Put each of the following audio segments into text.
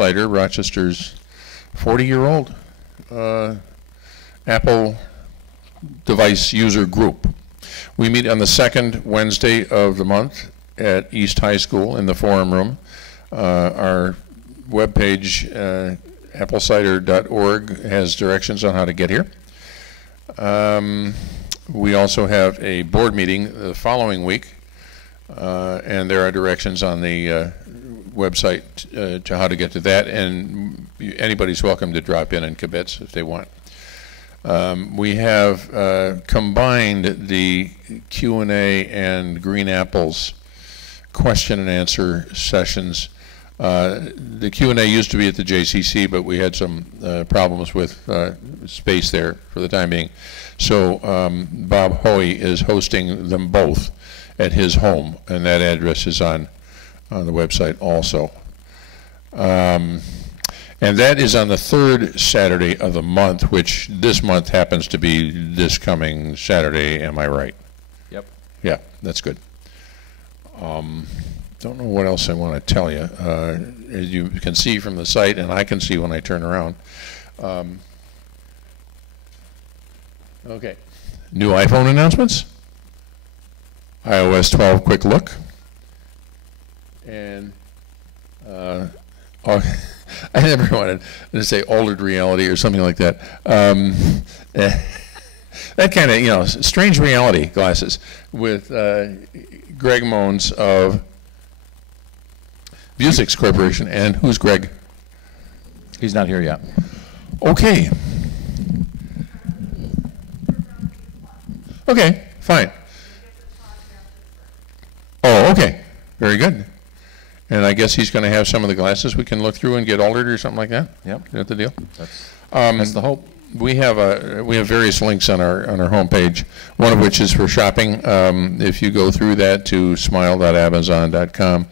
CIDER, Rochester's 40-year-old Apple device user group. We meet on the second Wednesday of the month at East High School in the Forum Room. Our webpage, applecider.org, has directions on how to get here. We also have a board meeting the following week, and there are directions on the website to how to get to that, and anybody's welcome to drop in and kibitz if they want. We have combined the Q&A and Green Apple's question and answer sessions. The Q&A used to be at the JCC, but we had some problems with space there for the time being. So Bob Hoey is hosting them both at his home, and that address is on the website also. And that is on the third Saturday of the month, which this month happens to be this coming Saturday. Am I right? Yep. Yeah, that's good. Don't know what else I want to tell you. As you can see from the site, and I can see when I turn around. Okay. New iPhone announcements. iOS 12 quick look. And I never wanted to say altered reality or something like that. That kind of, you know, strange reality glasses with Greg Moans of Vuzix Corporation. And who's Greg? He's not here yet. Okay. Okay, fine. Oh, okay. Very good. And I guess he's going to have some of the glasses we can look through and get altered or something like that? Yep. Is that the deal? That's the hope. We have various links on our homepage, one of which is for shopping. If you go through that to smile.amazon.com,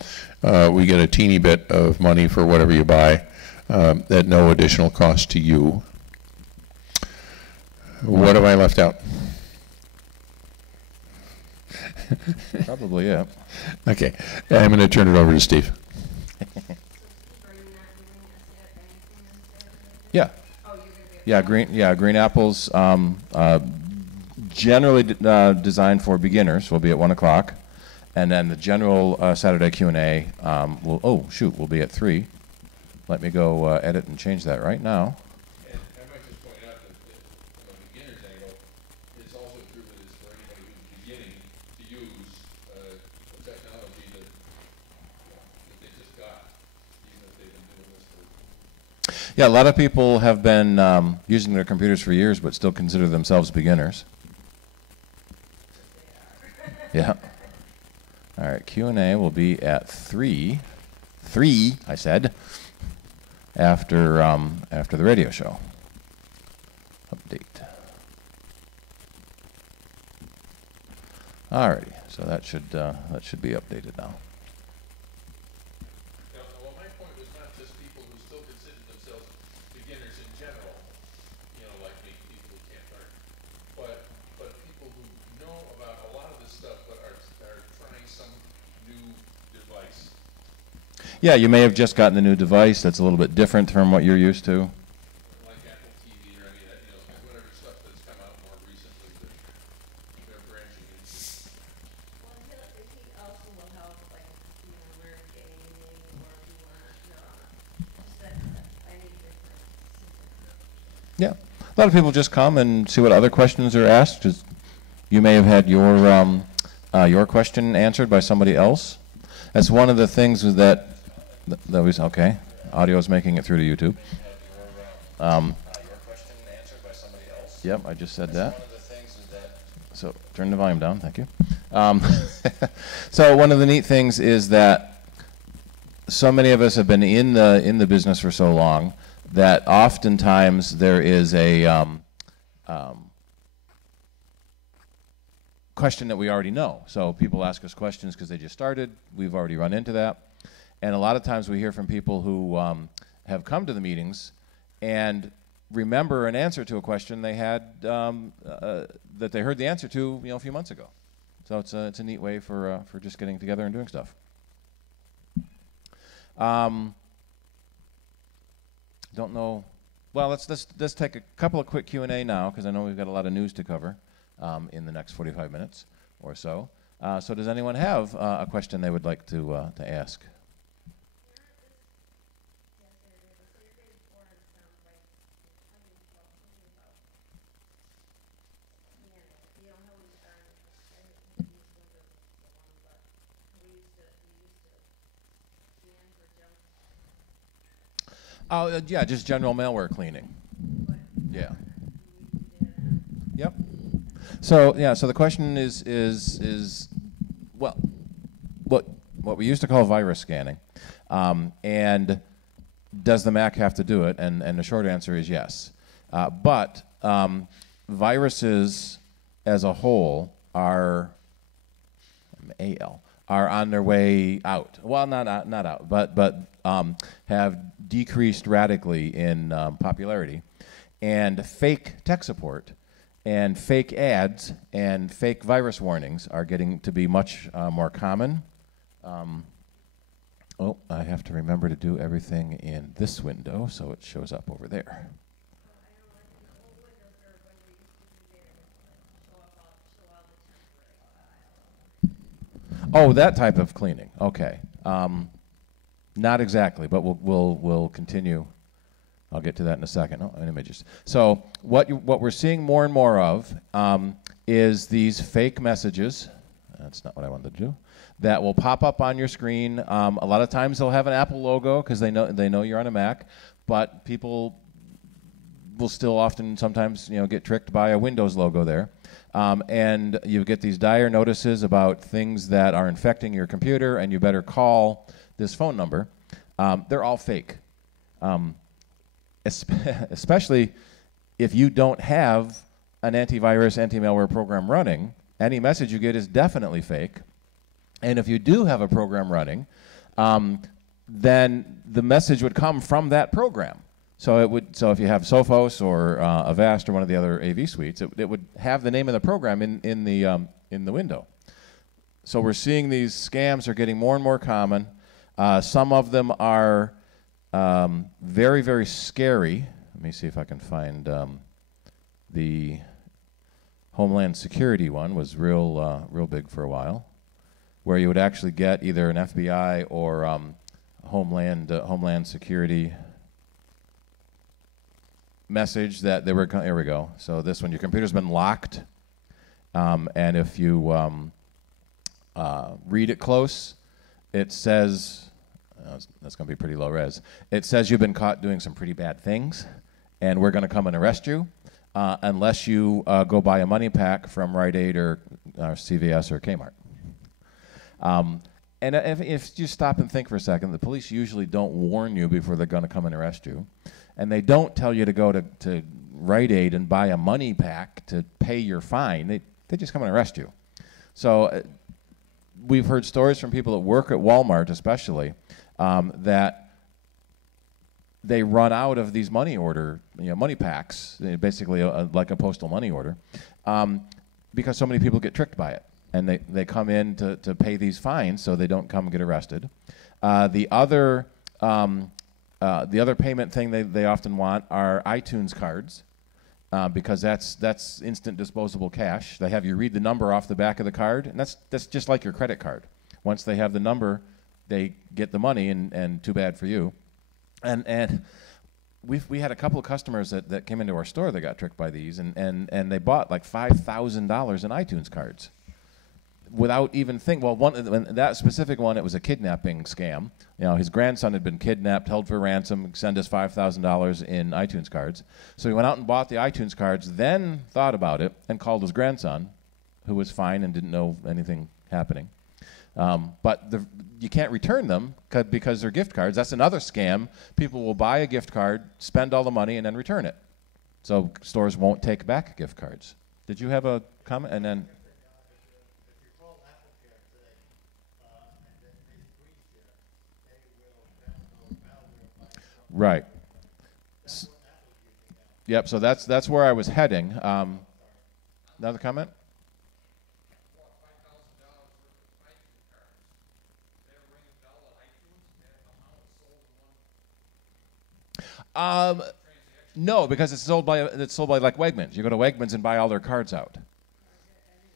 we get a teeny bit of money for whatever you buy at no additional cost to you. What have I left out? Probably, yeah. Okay, I'm going to turn it over to Steve. Yeah. Yeah, Green Apples, generally designed for beginners, will be at 1 o'clock, and then the general Saturday Q&A will be at 3. Let me go edit and change that right now. And I might just point out that from a beginner's angle, it's also true that it's for anybody who's beginning to use the technology that they just got, even if they've been doing this for. Yeah, a lot of people have been using their computers for years, but still consider themselves beginners. Yeah. All right, Q&A will be at 3. 3, I said, after the radio show. Update. All righty, so that should be updated now. Well, my point was not just people who still consider themselves beginners in general, you know, like me, people who can't learn, but people who know about a lot of this stuff but are trying some new device. Yeah, you may have just gotten the new device that's a little bit different from what you're used to. Like Apple TV or any of that, you know, whatever stuff that's come out more recently that they're branching into. Well, he also will help, like, you know, learn gaming, or if you want, you know, just that any different. Yeah, a lot of people just come and see what other questions are asked. Just, you may have had your question answered by somebody else. That's one of the things that was okay. Audio is making it through to YouTube. Your question answered by somebody else. Yep, I just said that. One of the things is that. So turn the volume down. Thank you. So one of the neat things is that so many of us have been in the business for so long that oftentimes there is a question that we already know. So people ask us questions because they just started. We've already run into that. And a lot of times we hear from people who have come to the meetings and remember an answer to a question they had that they heard the answer to, you know, a few months ago. So it's a neat way for just getting together and doing stuff. don't know. Well, let's take a couple of quick Q&A now, because I know we've got a lot of news to cover in the next 45 minutes or so. So does anyone have a question they would like to ask? Oh, yeah, just general malware cleaning. Yeah. Yep. So yeah, so the question is well, what we used to call virus scanning, and does the Mac have to do it? And the short answer is yes. But viruses as a whole are are on their way out. Well, not out, but have decreased radically in popularity. And fake tech support and fake ads and fake virus warnings are getting to be much more common. Oh, I have to remember to do everything in this window so it shows up over there. Oh, that type of cleaning. Okay. Not exactly, but we'll continue. I'll get to that in a second. Oh, and images. So what we're seeing more and more of is these fake messages. That's not what I wanted to do. That will pop up on your screen. A lot of times they'll have an Apple logo because they know you're on a Mac, but people will still often sometimes get tricked by a Windows logo there. And you get these dire notices about things that are infecting your computer, and you better call this phone number. They're all fake, especially if you don't have an antivirus, anti-malware program running. Any message you get is definitely fake. And if you do have a program running, then the message would come from that program. So if you have Sophos or Avast or one of the other AV suites, it would have the name of the program in the window. So we're seeing these scams are getting more and more common. Some of them are very, very scary. Let me see if I can find the Homeland Security one was real big for a while, where you would actually get either an FBI or Homeland Security message that they were. Here we go. So this one, your computer's been locked, and if you read it close, it says that's going to be pretty low res. It says you've been caught doing some pretty bad things, and we're going to come and arrest you unless you go buy a money pack from Rite Aid or CVS or Kmart. And if you stop and think for a second, the police usually don't warn you before they're going to come and arrest you. And they don't tell you to go to Rite Aid and buy a money pack to pay your fine. They just come and arrest you. So we've heard stories from people that work at Walmart especially that they run out of these money packs, basically like a postal money order, because so many people get tricked by it. And they come in to pay these fines so they don't come and get arrested. The other payment thing they often want are iTunes cards, because that's instant disposable cash. They have you read the number off the back of the card, and that's just like your credit card. Once they have the number, they get the money, and too bad for you. And we had a couple of customers that came into our store that got tricked by these, and they bought like $5,000 in iTunes cards. Without even thinking, that specific one, it was a kidnapping scam. His grandson had been kidnapped, held for ransom, send us $5,000 in iTunes cards. So he went out and bought the iTunes cards, then thought about it and called his grandson, who was fine and didn't know anything happening. But you can't return them because they're gift cards. That's another scam. People will buy a gift card, spend all the money, and then return it. So stores won't take back gift cards. Did you have a comment? And then. Right. Yep. So that's where I was heading. Another comment? No, because it's sold by like Wegmans. You go to Wegmans and buy all their cards out.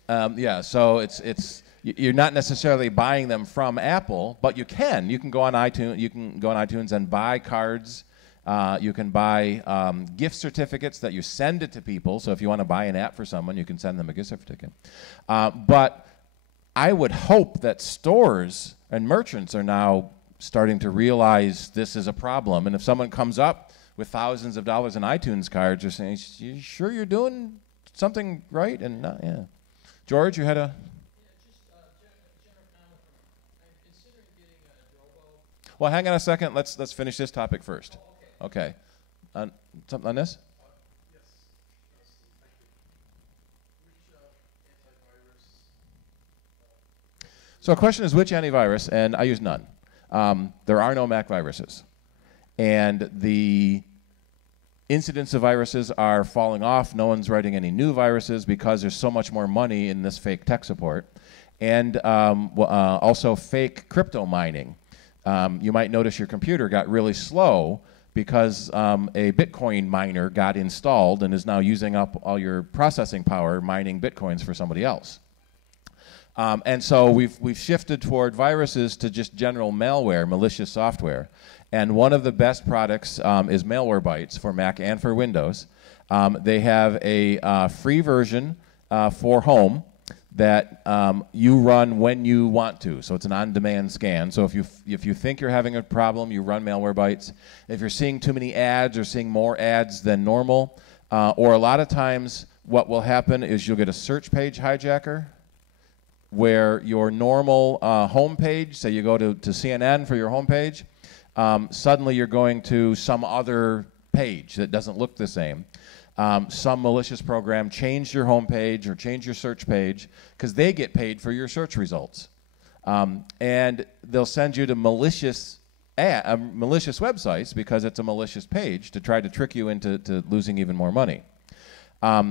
Yeah, so you're not necessarily buying them from Apple, but you can. You can go on iTunes. You can go on iTunes and buy cards. You can buy gift certificates that you send it to people. So if you want to buy an app for someone, you can send them a gift certificate. But I would hope that stores and merchants are now starting to realize this is a problem. And if someone comes up with thousands of dollars in iTunes cards, they're saying, "You sure you're doing something right?" And yeah. George, you had a... Well, hang on a second. Let's finish this topic first. Oh, okay. Something on this? Yes. Thank you. Which antivirus? So a question is which antivirus, and I use none. There are no Mac viruses. And the incidence of viruses are falling off. No one's writing any new viruses because there's so much more money in this fake tech support. And also fake crypto mining. You might notice your computer got really slow because a Bitcoin miner got installed and is now using up all your processing power mining Bitcoins for somebody else. And so we've shifted toward viruses to just general malware, malicious software. And one of the best products is Malwarebytes for Mac and for Windows. They have a free version for home that you run when you want to. So it's an on-demand scan. So if you think you're having a problem, you run Malwarebytes. If you're seeing too many ads or seeing more ads than normal, or a lot of times what will happen is you'll get a search page hijacker where your normal home page, say you go to CNN for your home page, suddenly you're going to some other page that doesn't look the same. Some malicious program changed your home page or changed your search page because they get paid for your search results. And they'll send you to malicious websites because it's a malicious page to try to trick you into losing even more money.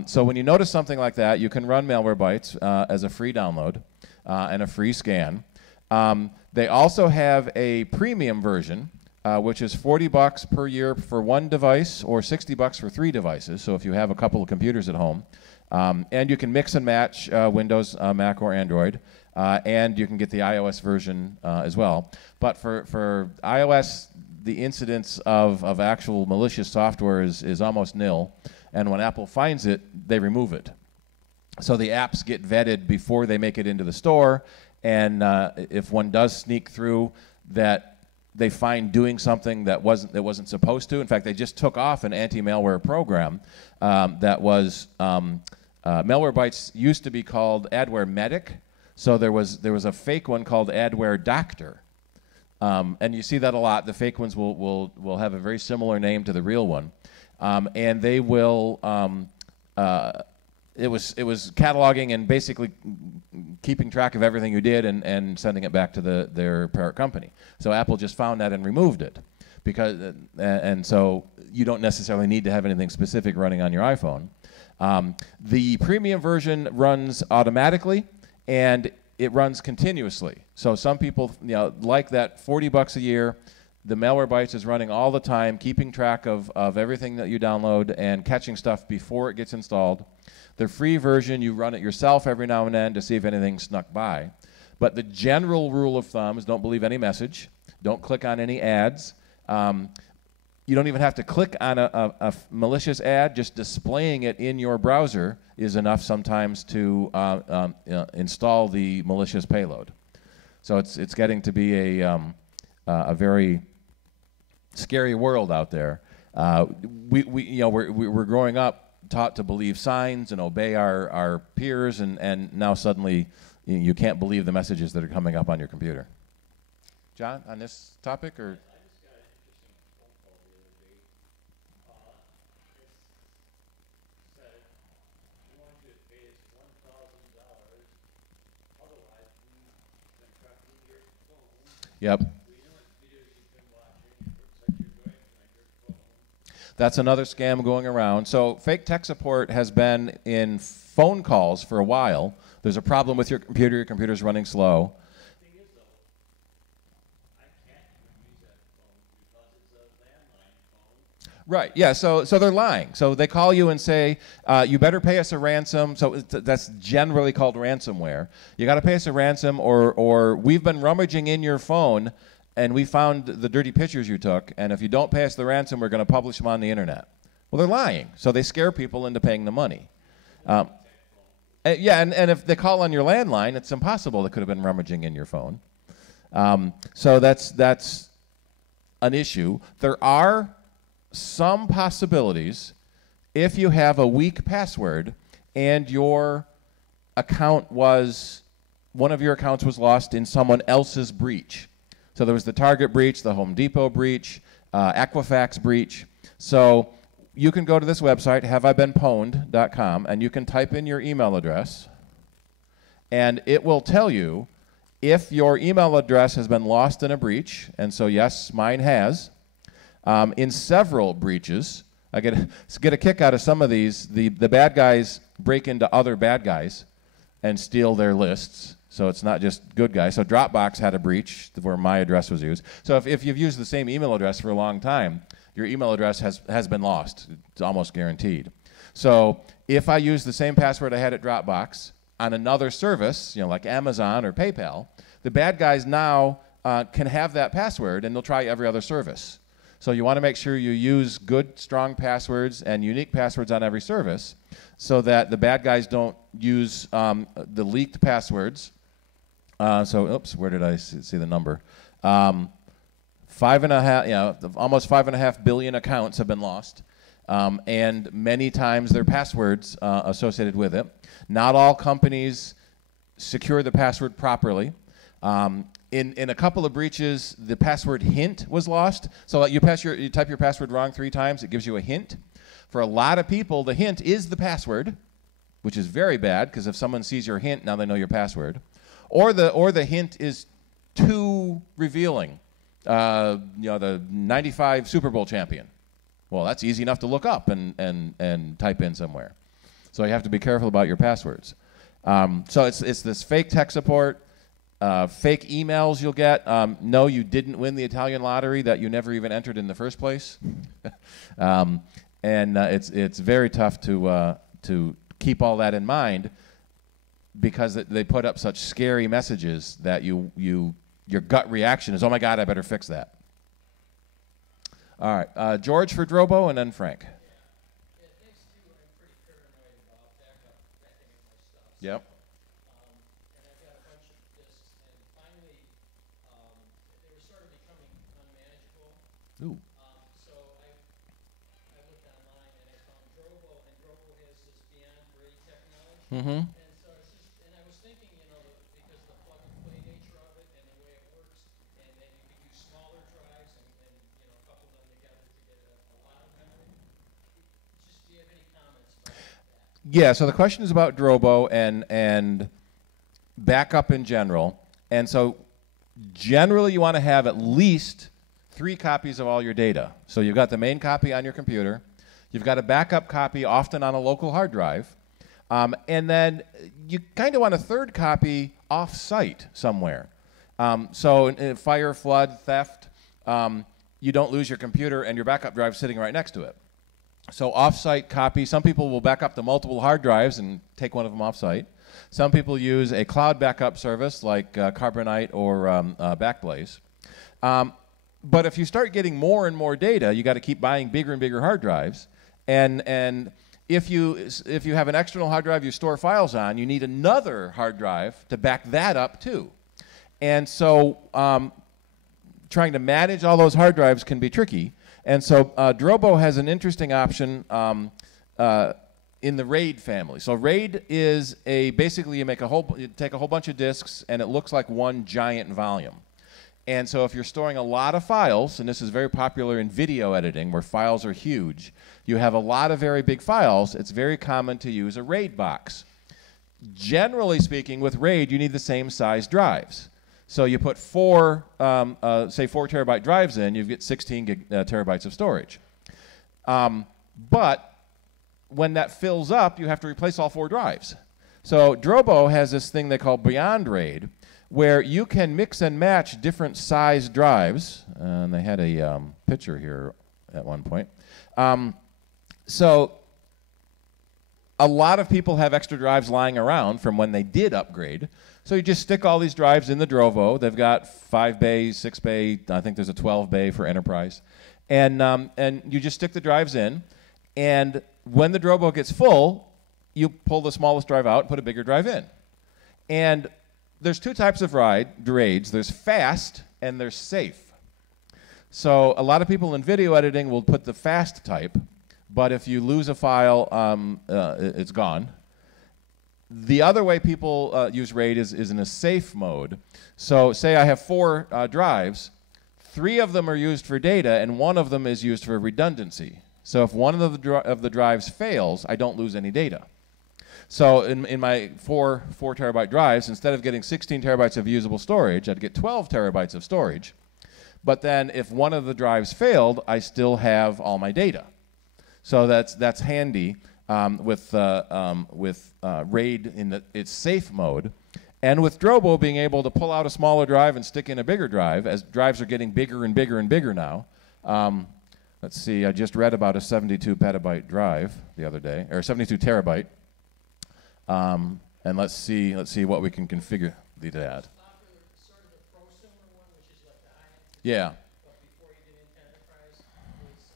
So when you notice something like that, you can run Malwarebytes as a free download and a free scan. They also have a premium version, which is $40 per year for one device or $60 for 3 devices. So if you have a couple of computers at home, and you can mix and match Windows, Mac, or Android, and you can get the iOS version as well. But for iOS, the incidence of actual malicious software is almost nil. And when Apple finds it, they remove it. So the apps get vetted before they make it into the store. And if one does sneak through that they find doing something that wasn't supposed to. In fact, they just took off an anti-malware program that was Malwarebytes used to be called Adware Medic. So there was a fake one called Adware Doctor. And you see that a lot. The fake ones will have a very similar name to the real one. And they will it was cataloging and basically keeping track of everything you did and sending it back to their parent company. So Apple just found that and removed it, because and so you don't necessarily need to have anything specific running on your iPhone. The premium version runs automatically and it runs continuously. So some people like that $40 a year. The Malwarebytes is running all the time, keeping track of everything that you download and catching stuff before it gets installed. The free version, you run it yourself every now and then to see if anything snuck by. But the general rule of thumb is don't believe any message. Don't click on any ads. You don't even have to click on a malicious ad. Just displaying it in your browser is enough sometimes to install the malicious payload. So it's getting to be a very scary world out there. We're growing up taught to believe signs and obey our peers, and now suddenly you can't believe the messages that are coming up on your computer. John, on this topic, or? I just got an interesting phone call the other day. It said, we want you to pay us $1,000, otherwise we can track your phone. Yep. We know what videos you've been watching, it looks like you're going on your phone. That's another scam going around. So fake tech support has been in phone calls for a while. There's a problem with your computer's running slow. The thing is, though, I can't even use that phone because it's a landline phone. Right. Yeah. So they're lying. So they call you and say, you better pay us a ransom. So that's generally called ransomware. You got to pay us a ransom, or we've been rummaging in your phone and we found the dirty pictures you took. And if you don't pay us the ransom, we're going to publish them on the internet. Well, they're lying. So they scare people into paying the money. Yeah. And if they call on your landline, it's impossible. They could have been rummaging in your phone. So that's an issue. There are some possibilities if you have a weak password and your account was, one of your accounts was lost in someone else's breach. So there was the Target breach, the Home Depot breach, Equifax breach. So you can go to this website, haveibeenpwned.com, and you can type in your email address, and it will tell you if your email address has been lost in a breach, and so yes, mine has. In several breaches, I get a kick out of some of these. The bad guys break into other bad guys and steal their lists. So it's not just good guys. So Dropbox had a breach where my address was used. So if you've used the same email address for a long time, your email address has been lost. It's almost guaranteed. So if I use the same password I had at Dropbox on another service, like Amazon or PayPal, the bad guys now can have that password and they'll try every other service. So you want to make sure you use good, strong passwords and unique passwords on every service so that the bad guys don't use the leaked passwords. Oops, where did I see the number? Almost 5.5 billion accounts have been lost. And many times their passwords associated with it. Not all companies secure the password properly. In a couple of breaches, the password hint was lost. So you type your password wrong 3 times, it gives you a hint. For a lot of people, the hint is the password, which is very bad because if someone sees your hint, now they know your password. Or the hint is too revealing. The 95 Super Bowl champion. Well, that's easy enough to look up and type in somewhere. So you have to be careful about your passwords. So it's this fake tech support. Fake emails you'll get. No, you didn't win the Italian lottery that you never even entered in the first place. It's very tough to keep all that in mind because they put up such scary messages that your gut reaction is, oh my God, I better fix that. All right, George for Drobo and then Frank. Yeah, thanks to you, I'm pretty paranoid about backing up my stuff. Yep. And I've got a bunch of disks, and finally, they were sort of becoming unmanageable. Ooh. So I looked online and I found Drobo, and Drobo has this Beyond RAID technology. Mm-hmm. And so I was thinking, because of the plug-and-play nature of it and the way it works, and then you could use smaller drives and couple them together to get a lot of memory. Just, do you have any comments about that? Yeah, so the question is about Drobo and backup in general. And so generally you want to have at least 3 copies of all your data. So you've got the main copy on your computer. You've got a backup copy often on a local hard drive. And then you kind of want a 3rd copy off-site somewhere. So in fire, flood, theft, you don't lose your computer and your backup drive sitting right next to it. So off-site copy, some people will back up to multiple hard drives and take one of them off-site. Some people use a cloud backup service like Carbonite or Backblaze. But if you start getting more and more data, you got to keep buying bigger and bigger hard drives. And if you have an external hard drive you store files on, you need another hard drive to back that up too. And so trying to manage all those hard drives can be tricky. And so Drobo has an interesting option in the RAID family. So RAID is basically you take a whole bunch of disks and it looks like one giant volume. And so if you're storing a lot of files, and this is very popular in video editing where files are huge, you have a lot of very big files, it's very common to use a RAID box. Generally speaking, with RAID, you need the same size drives. So you put 4 terabyte drives in, you get 16 terabytes of storage. But when that fills up, you have to replace all 4 drives. So Drobo has this thing they call Beyond RAID, where you can mix and match different size drives. And they had a picture here at one point. So a lot of people have extra drives lying around from when they did upgrade. So you just stick all these drives in the Drovo. They've got 5 bays, 6 bay. I think there's a 12 bay for Enterprise. And you just stick the drives in. And when the Drovo gets full, you pull the smallest drive out and put a bigger drive in. And there's two types of RAIDs. There's fast and there's safe. So a lot of people in video editing will put the fast type, but if you lose a file, it's gone. The other way people use RAID is in a safe mode. So say I have 4 drives, 3 of them are used for data and 1 of them is used for redundancy. So if one of the drives fails, I don't lose any data. So in my 4 terabyte drives, instead of getting 16 terabytes of usable storage, I'd get 12 terabytes of storage. But then if one of the drives failed, I still have all my data. So that's handy with RAID in its safe mode. And with Drobo being able to pull out a smaller drive and stick in a bigger drive, as drives are getting bigger and bigger and bigger now. Let's see, I just read about a 72 petabyte drive the other day, or 72 terabyte. And let's see what we can configure that. Sort of the prosumer one, which is like the high-end. Yeah. But before you get into Enterprise, it's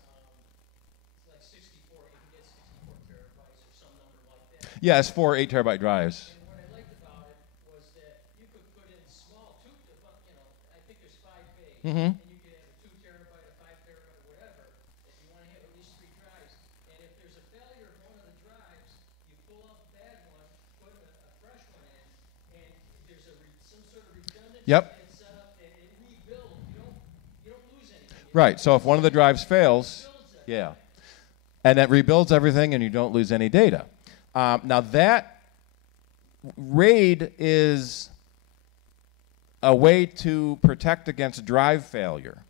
like 64. You can get 64 terabytes or some number like that. Yeah, it's 4 8 terabyte drives. And what I liked about it was that you could put in small I think there's 5 bays, and you could have a 2 terabyte, a 5 terabyte, whatever. If you want to have at least 3 drives, and if there's a failure of one of the drives, you pull out the bad one, put a fresh one in, and there's some sort of redundancy. Yep. Set up and rebuild. You don't lose anything. Right, so if one of the drives fails, yeah. And that rebuilds everything and you don't lose any data. Now that RAID is a way to protect against drive failure.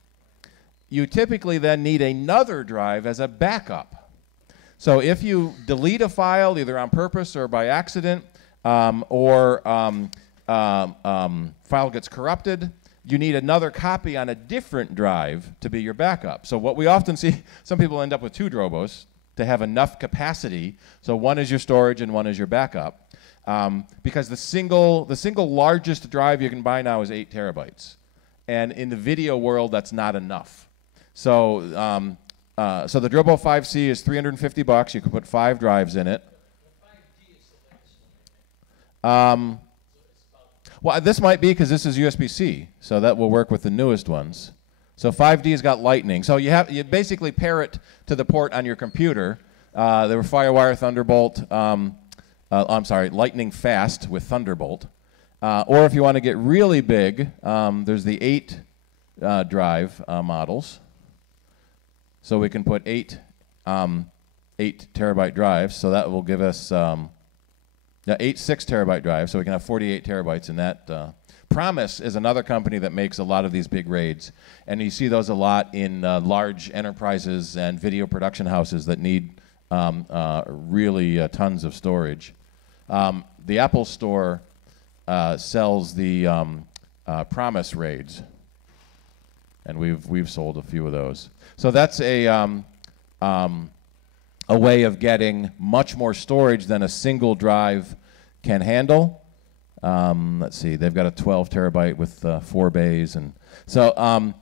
You typically then need another drive as a backup. So if you delete a file either on purpose or by accident, or file gets corrupted, you need another copy on a different drive to be your backup. So what we often see, some people end up with 2 Drobos to have enough capacity. So one is your storage and one is your backup. Because the single largest drive you can buy now is 8 terabytes. And in the video world, that's not enough. So, so the Drobo 5C is $350. You can put 5 drives in it. Well, this might be because this is USB-C, so that will work with the newest ones. So 5D's got Lightning. So you basically pair it to the port on your computer. There were FireWire, Thunderbolt. I'm sorry, Lightning Fast with Thunderbolt. Or if you want to get really big, there's the 8 drive models. So we can put 8 terabyte drives. So that will give us 8 6 terabyte drives. So we can have 48 terabytes in that. Promise is another company that makes a lot of these big RAIDs. And you see those a lot in large enterprises and video production houses that need really tons of storage. The Apple Store sells the Promise RAIDs, and we've sold a few of those. So that's a way of getting much more storage than a single drive can handle. Let's see, they've got a 12 terabyte with 4 bays, and so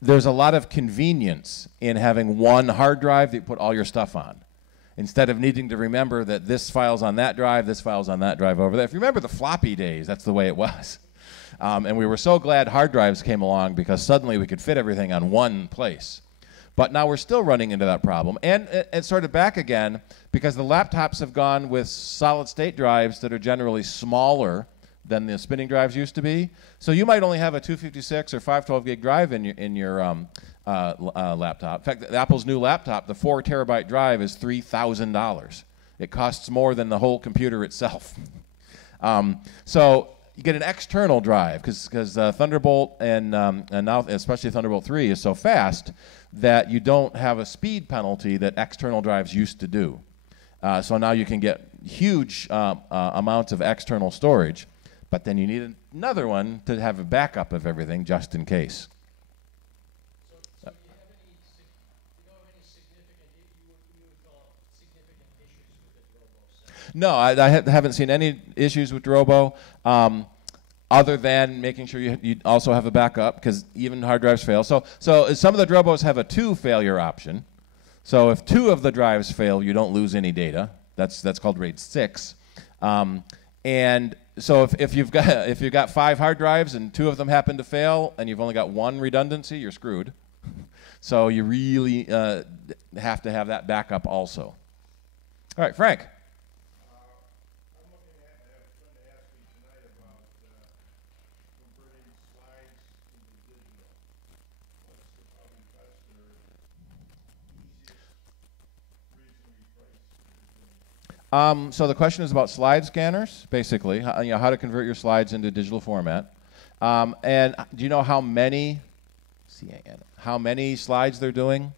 there's a lot of convenience in having one hard drive that you put all your stuff on, instead of needing to remember that this file's on that drive, this file's on that drive over there. If you remember the floppy days, that's the way it was. And we were so glad hard drives came along because suddenly we could fit everything on one place. But now we're still running into that problem. And it's sort of back again because the laptops have gone with solid-state drives that are generally smaller than the spinning drives used to be. So you might only have a 256 or 512 gig drive in your laptop. In fact, Apple's new laptop, the 4 terabyte drive is $3,000. It costs more than the whole computer itself. So you get an external drive because Thunderbolt and now especially Thunderbolt 3 is so fast that you don't have a speed penalty that external drives used to do. So now you can get huge amounts of external storage, but then you need another one to have a backup of everything just in case. So do you have any No, I haven't seen any issues with Drobo, other than making sure you also have a backup, because even hard drives fail. So some of the Drobos have a 2 failure option. So if 2 of the drives fail, you don't lose any data. That's called RAID 6. And so if you've got 5 hard drives and 2 of them happen to fail, and you've only got 1 redundancy, you're screwed. So you really have to have that backup also. All right, Frank. I'm looking at, I have a friend asked me tonight about converting slides into digital. What's the probably best or easiest, reasonably priced? So the question is about slide scanners, basically, how to convert your slides into digital format. And do you know how many slides they're doing?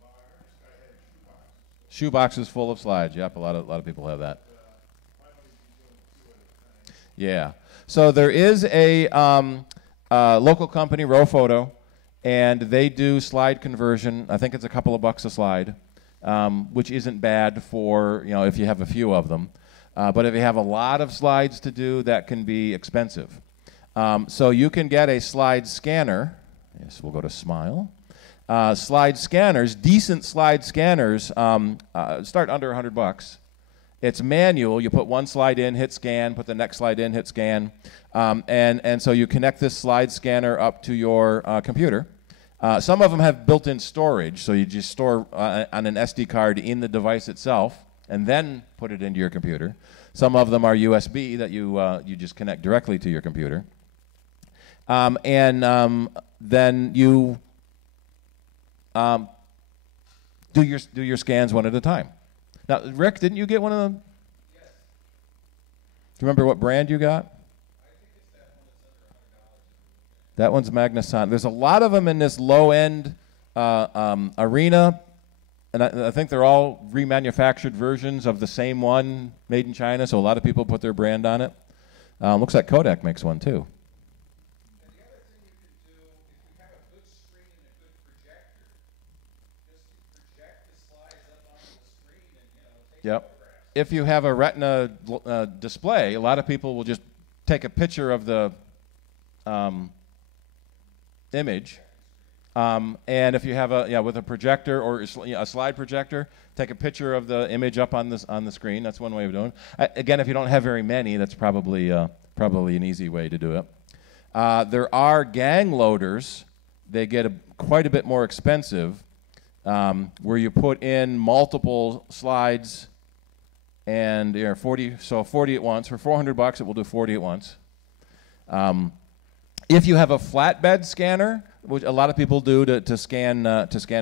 Well, I heard this guy had shoeboxes. Shoeboxes full of slides. Yep, a lot of people have that. Why don't we be doing 2 at a time? Yeah. So there is a local company, Row Photo, and they do slide conversion. I think it's a couple of bucks a slide, which isn't bad for, if you have a few of them. But if you have a lot of slides to do, that can be expensive. So you can get a slide scanner. Yes, we'll go to Smile. Slide scanners, decent slide scanners, start under $100. It's manual. You put one slide in, hit scan, put the next slide in, hit scan. And so you connect this slide scanner up to your computer. Some of them have built-in storage, so you just store on an SD card in the device itself and then put it into your computer. Some of them are USB that you just connect directly to your computer. Then you do your scans one at a time. Now, Rick, didn't you get one of them? Yes. Do you remember what brand you got? I think it's that one that's under $100. That one's Magnason. There's a lot of them in this low-end arena, and I think they're all remanufactured versions of the same one made in China, so a lot of people put their brand on it. Looks like Kodak makes one, too. And the other thing you can do, if you have a good screen and a good projector, just project the slides up onto the screen and, take Yep. photographs. If you have a Retina display, a lot of people will just take a picture of the image, and if you have with a projector or a slide projector, take a picture of the image up on the screen. That's one way of doing it. Again, if you don't have very many, that's probably an easy way to do it. There are gang loaders. They get quite a bit more expensive, where you put in multiple slides, and 40 at once. For $400, it will do 40 at once. If you have a flatbed scanner, which a lot of people do to scan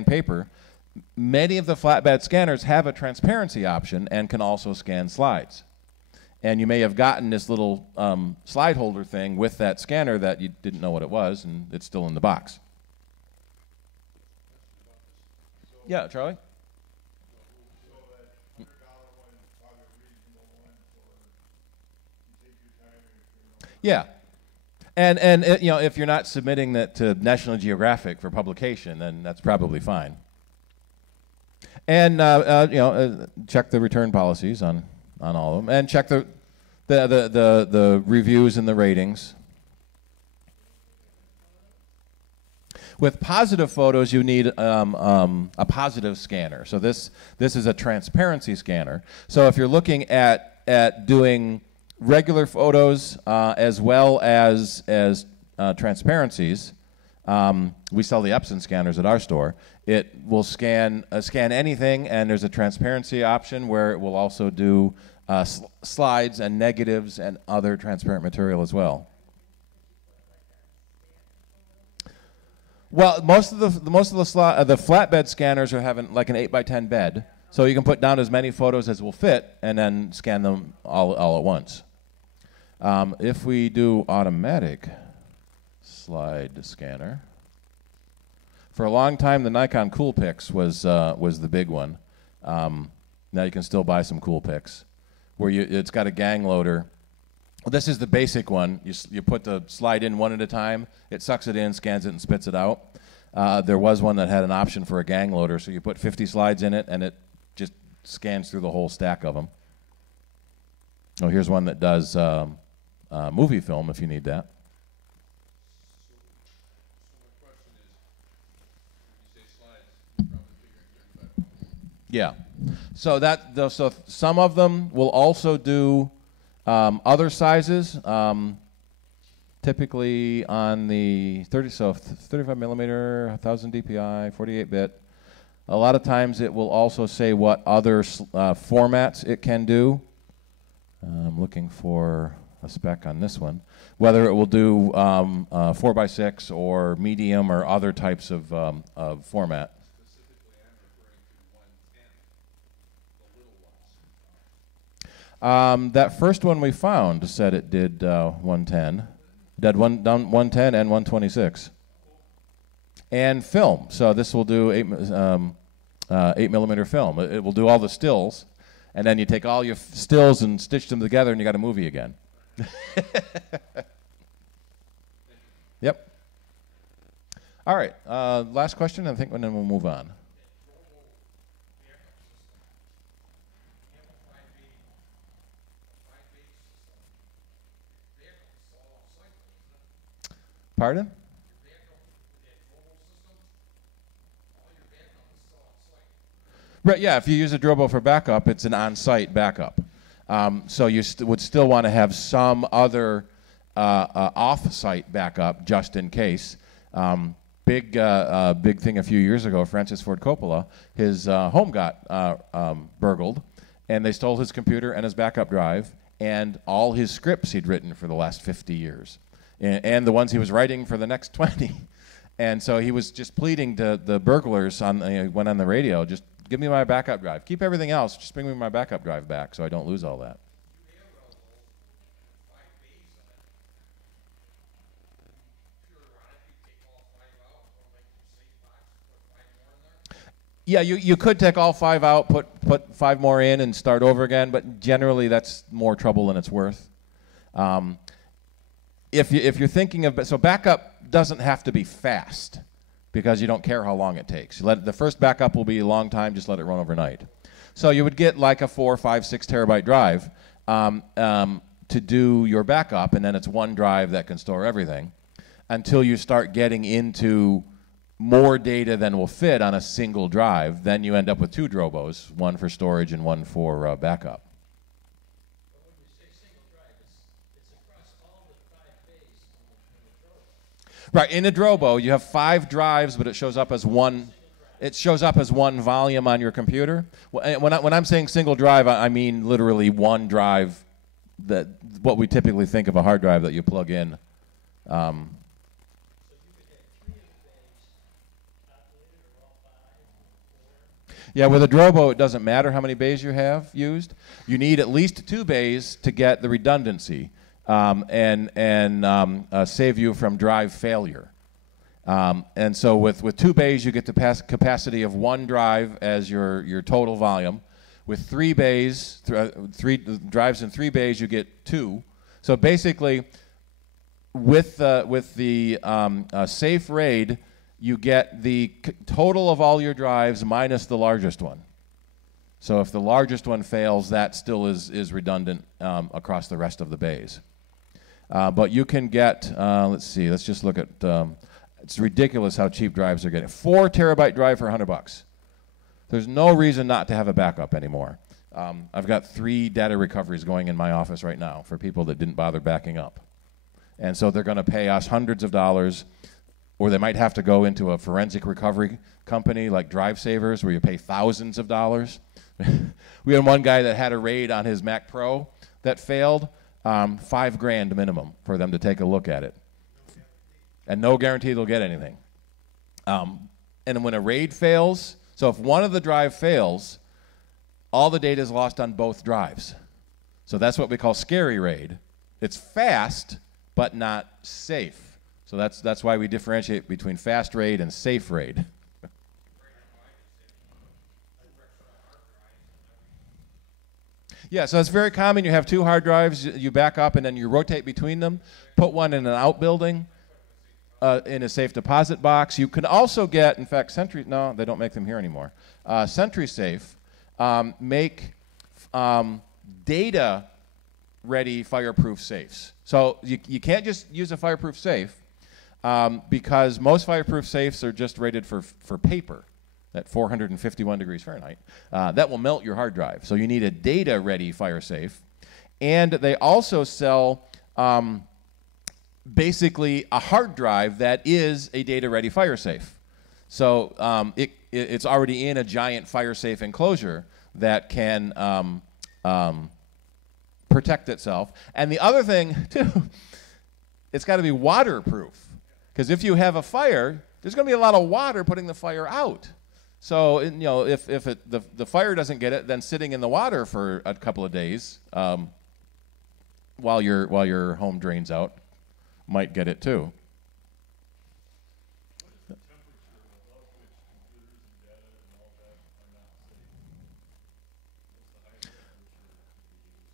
paper, many of the flatbed scanners have a transparency option and can also scan slides. And you may have gotten this little slide holder thing with that scanner that you didn't know what it was, and it's still in the box. Yeah, Charlie? So that $100 one is probably a reasonable one for you take your time and if you're Yeah. And if you're not submitting that to National Geographic for publication, then that's probably fine. And check the return policies on all of them, and check the reviews and the ratings. With positive photos, you need a positive scanner. So this is a transparency scanner. So if you're looking at doing regular photos as well as transparencies, we sell the Epson scanners at our store. It will scan anything, and there's a transparency option where it will also do slides and negatives and other transparent material as well. Well, most of the flatbed scanners are having like an 8x10 bed, so you can put down as many photos as will fit, and then scan them all at once. If we do automatic slide scanner, for a long time the Nikon Coolpix was the big one. Now you can still buy some Coolpix, where it's got a gang loader. Well, this is the basic one. You put the slide in one at a time. It sucks it in, scans it, and spits it out. There was one that had an option for a gang loader, so you put 50 slides in it, and it just scans through the whole stack of them. Oh, here's one that does movie film if you need that. Yeah. So so some of them will also do other sizes. Typically on the 35 millimeter, 1000 DPI, 48-bit. A lot of times it will also say what other formats it can do. I'm looking for a spec on this one. Whether it will do 4x6 or medium or other types of format. Specifically, I'm referring to 110, the little ones. That first one we found said it did 110. Did 110 and 126. And film. So this will do 8 millimeter film. It will do all the stills. And then you take all your stills and stitch them together and you got a movie again. Yep. All right. Last question, I think, and then we'll move on. Pardon? Right, yeah, if you use a Drobo for backup, it's an on-site backup. So you would still want to have some other off-site backup just in case. Big thing a few years ago, Francis Ford Coppola, his home got burgled, and they stole his computer and his backup drive and all his scripts he'd written for the last 50 years. And the ones he was writing for the next 20. And so he was just pleading to the burglars, went on the radio, just give me my backup drive. Keep everything else, just bring me my backup drive back so I don't lose all that. Yeah, you could take all 5 out, put 5 more in and start over again, but generally that's more trouble than it's worth. If you're thinking of, so backup doesn't have to be fast because you don't care how long it takes. The first backup will be a long time, just let it run overnight. So you would get like a 4, 5, 6 terabyte drive to do your backup, and then it's one drive that can store everything until you start getting into more data than will fit on a single drive. Then you end up with 2 Drobos, one for storage and one for backup. Right, in a Drobo, you have 5 drives, but it shows up as one. It shows up as one volume on your computer. When I'm saying single drive, I mean literally one drive. That what we typically think of a hard drive that you plug in. Yeah, with a Drobo, it doesn't matter how many bays you have used. You need at least 2 bays to get the redundancy. And save you from drive failure. And so with 2 bays, you get the capacity of 1 drive as your total volume. With 3 bays, 3 drives in 3 bays, you get 2. So basically, with the safe RAID, you get the total of all your drives minus the largest one. So if the largest one fails, that still is redundant across the rest of the bays. But you can get, let's see, let's just look at, it's ridiculous how cheap drives are getting. 4 terabyte drive for $100. There's no reason not to have a backup anymore. I've got 3 data recoveries going in my office right now for people that didn't bother backing up. And so they're going to pay us hundreds of dollars, or they might have to go into a forensic recovery company like Drive Savers where you pay thousands of dollars. We had one guy that had a RAID on his Mac Pro that failed. $5,000 minimum for them to take a look at it. And no guarantee they'll get anything. And when a RAID fails, so if one of the drive fails, all the data is lost on both drives. So that's what we call scary RAID. It's fast, but not safe. So that's why we differentiate between fast RAID and safe RAID. Yeah, so it's very common. You have 2 hard drives, you back up, and then you rotate between them. Put one in an outbuilding, in a safe deposit box. You can also get, in fact, no, they don't make them here anymore. SentrySafe make data-ready fireproof safes. So you can't just use a fireproof safe because most fireproof safes are just rated for paper at 451 degrees Fahrenheit. That will melt your hard drive. So you need a data-ready fire safe. And they also sell basically a hard drive that is a data-ready fire safe. So it's already in a giant fire safe enclosure that can protect itself. And the other thing, too, it's got to be waterproof. Because if you have a fire, there's going to be a lot of water putting the fire out. So you know, if the fire doesn't get it, then sitting in the water for a couple of days while your home drains out might get it too.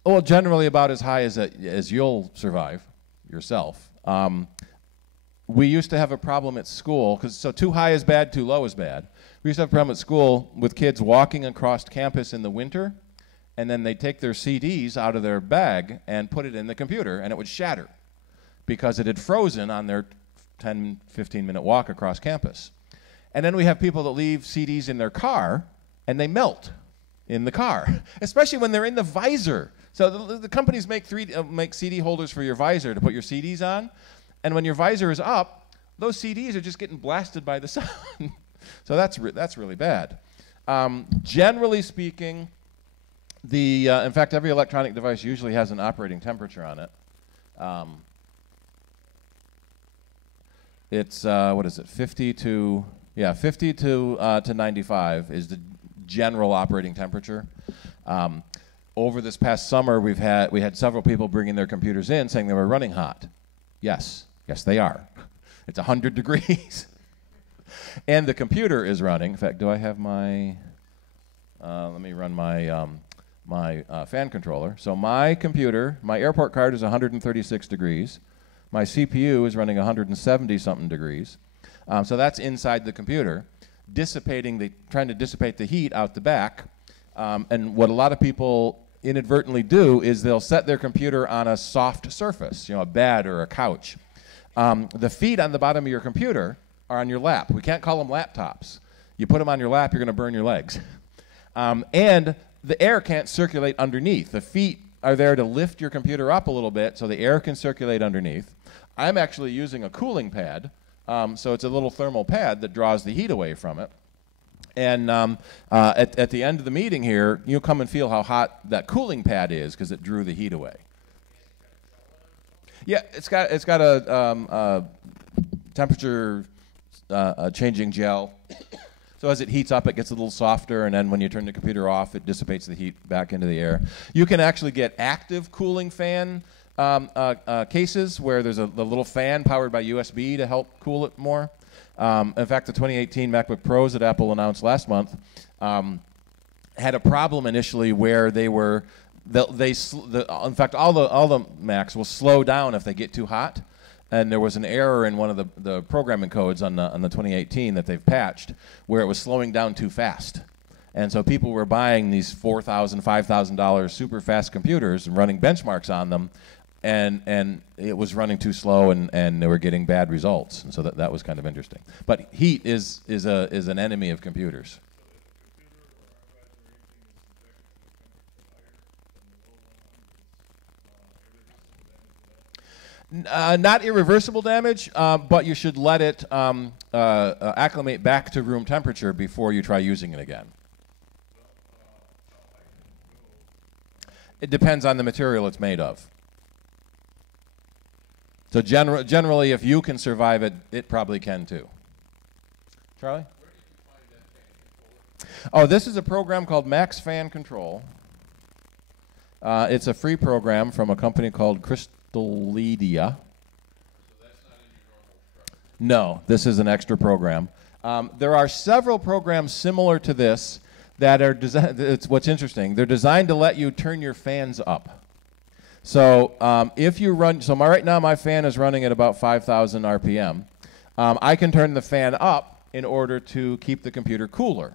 Well, generally about as high as you'll survive yourself. We used to have a problem at school, so too high is bad, too low is bad. We used to have a problem at school with kids walking across campus in the winter, and then they'd take their CDs out of their bag and put it in the computer, and it would shatter because it had frozen on their 10, 15-minute walk across campus. And then we have people that leave CDs in their car, and they melt in the car, especially when they're in the visor. So the companies make CD holders for your visor to put your CDs on, and when your visor is up, those CDs are just getting blasted by the sun. So that's really bad. Generally speaking, in fact, every electronic device usually has an operating temperature on it. It's what is it? 50 to 95 is the general operating temperature. Over this past summer, we had several people bringing their computers in saying they were running hot. Yes, they are. It's 100 degrees. And the computer is running. In fact, do I have my, let me run my, fan controller. So my computer, my airport card is 136 degrees. My CPU is running 170-something degrees. So that's inside the computer, trying to dissipate the heat out the back. And what a lot of people inadvertently do is they'll set their computer on a soft surface, a bed or a couch. The feet on the bottom of your computer are on your lap. We can't call them laptops. You put them on your lap, you're going to burn your legs. And the air can't circulate underneath. The feet are there to lift your computer up a little bit so the air can circulate underneath. I'm actually using a cooling pad, so it's a little thermal pad that draws the heat away from it. And at the end of the meeting here, you'll come and feel how hot that cooling pad is because it drew the heat away. Yeah, it's got a temperature changing gel. So as it heats up, it gets a little softer, and then when you turn the computer off, it dissipates the heat back into the air. You can actually get active cooling fan cases where there's the little fan powered by USB to help cool it more. In fact, the 2018 MacBook Pros that Apple announced last month had a problem initially where in fact, all the Macs will slow down if they get too hot. And there was an error in one of the programming codes on the 2018 that they've patched where it was slowing down too fast. And so people were buying these $4,000, $5,000 super fast computers and running benchmarks on them, and it was running too slow, and they were getting bad results. And so that was kind of interesting. But heat is an enemy of computers. Not irreversible damage, but you should let it acclimate back to room temperature before you try using it again. It depends on the material it's made of. So generally, if you can survive it, it probably can too. Charlie? Where did you find that fan controller? Oh, this is a program called Max Fan Control. It's a free program from a company called Crystallidia. So that's not in your normal truck? No, this is an extra program. There are several programs similar to this that are designed. It's what's interesting. They're designed to let you turn your fans up. So if you run, right now my fan is running at about 5,000 RPM. I can turn the fan up in order to keep the computer cooler.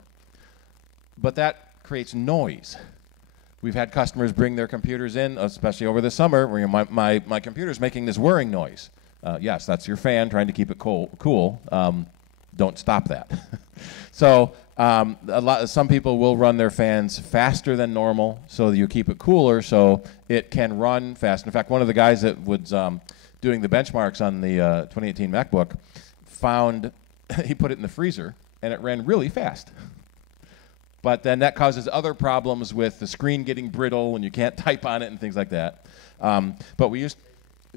But that creates noise. We've had customers bring their computers in, especially over the summer, where my computer's making this whirring noise. Yes, that's your fan trying to keep it cool. Don't stop that. So some people will run their fans faster than normal so that you keep it cooler so it can run fast. In fact, one of the guys that was doing the benchmarks on the 2018 MacBook found he put it in the freezer and it ran really fast. But then that causes other problems with the screen getting brittle and you can't type on it and things like that. But we used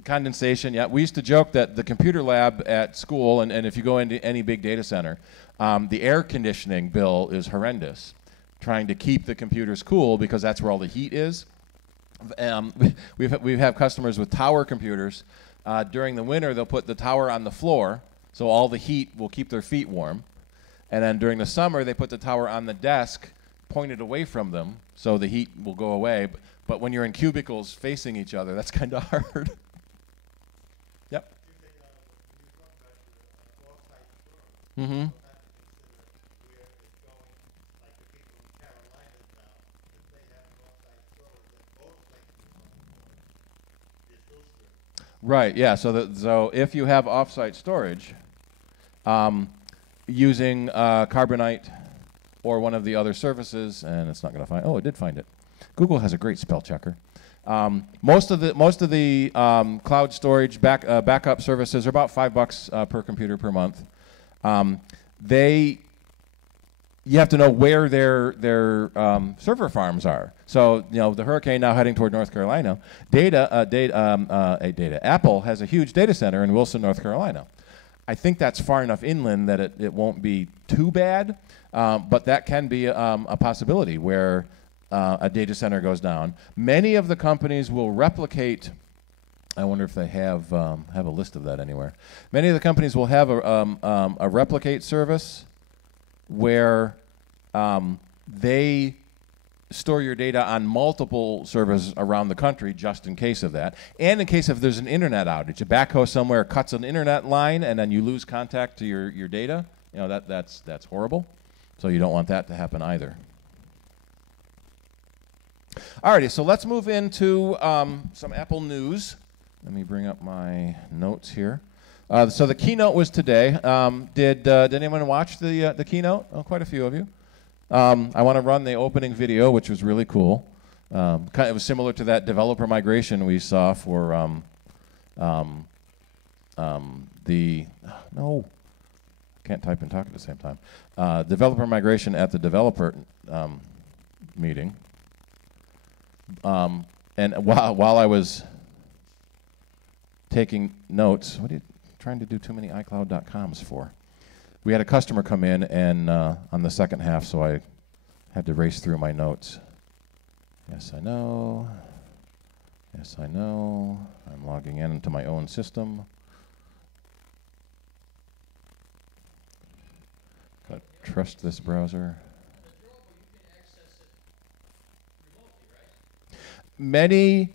condensation, yeah. We used to joke that the computer lab at school, and if you go into any big data center, the air conditioning bill is horrendous, trying to keep the computers cool because that's where all the heat is. We have customers with tower computers. During the winter, they'll put the tower on the floor, so all the heat will keep their feet warm. And then during the summer, they put the tower on the desk, pointed away from them, so the heat will go away. But when you're in cubicles facing each other, that's kind of hard. Yep. Mm-hmm. Right, yeah, so if you have off-site storage, using Carbonite or one of the other services, and it's not going to find, oh, it did find it. Google has a great spell checker. Most of the cloud storage backup services are about $5 per computer per month. You have to know where their server farms are. So the hurricane now heading toward North Carolina. Apple has a huge data center in Wilson, North Carolina. I think that's far enough inland that it won't be too bad, but that can be a possibility where a data center goes down. Many of the companies will replicate. I wonder if they have a list of that anywhere. Many of the companies will have a replicate service where they store your data on multiple servers around the country just in case of that. And in case if there's an internet outage, a backhoe somewhere cuts an internet line and then you lose contact to your data, that's horrible. So you don't want that to happen either. Alrighty, so let's move into some Apple news. Let me bring up my notes here. So the keynote was today. Did anyone watch the keynote? Oh, quite a few of you. I want to run the opening video, which was really cool. It was similar to that developer migration we saw for can't type and talk at the same time. Developer migration at the developer meeting. And while I was taking notes, what are you trying to do too many iCloud.coms for? We had a customer come in and on the second half, so I had to race through my notes. Yes, I know. Yes, I know. I'm logging in into my own system. Gotta trust this browser. Many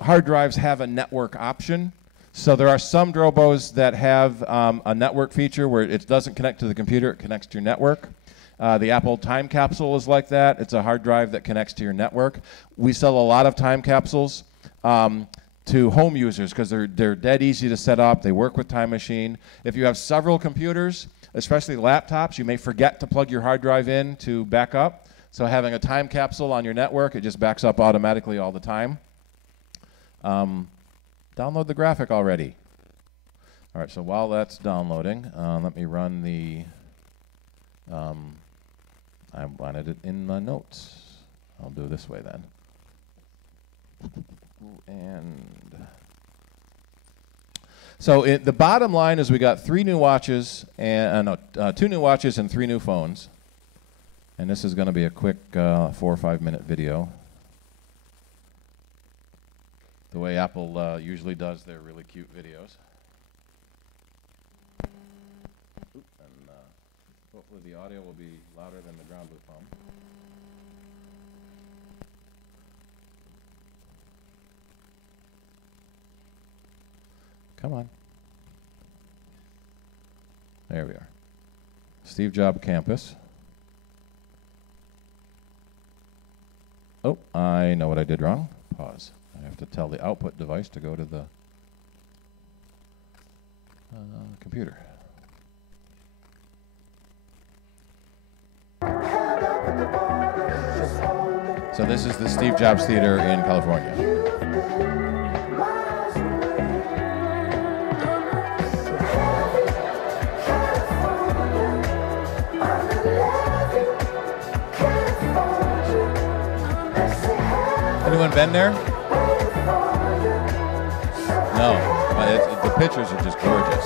hard drives have a network option. So there are some Drobos that have a network feature where it doesn't connect to the computer, it connects to your network. The Apple Time Capsule is like that. It's a hard drive that connects to your network. We sell a lot of time capsules to home users because they're dead easy to set up. They work with Time Machine. If you have several computers, especially laptops, you may forget to plug your hard drive in to back up. So having a time capsule on your network, it just backs up automatically all the time. Download the graphic already. All right, so while that's downloading, let me run the, I wanted it in the notes. I'll do it this way then. And so the bottom line is we got 3 new watches, and 2 new watches and 3 new phones. And this is going to be a quick 4 or 5 minute video. The way Apple usually does their really cute videos. And hopefully the audio will be louder than the ground loop hum. Come on. There we are. Steve Jobs Campus. Oh, I know what I did wrong. Pause. I have to tell the output device to go to the computer. So this is the Steve Jobs Theater in California. Anyone been there? No, but the pictures are just gorgeous.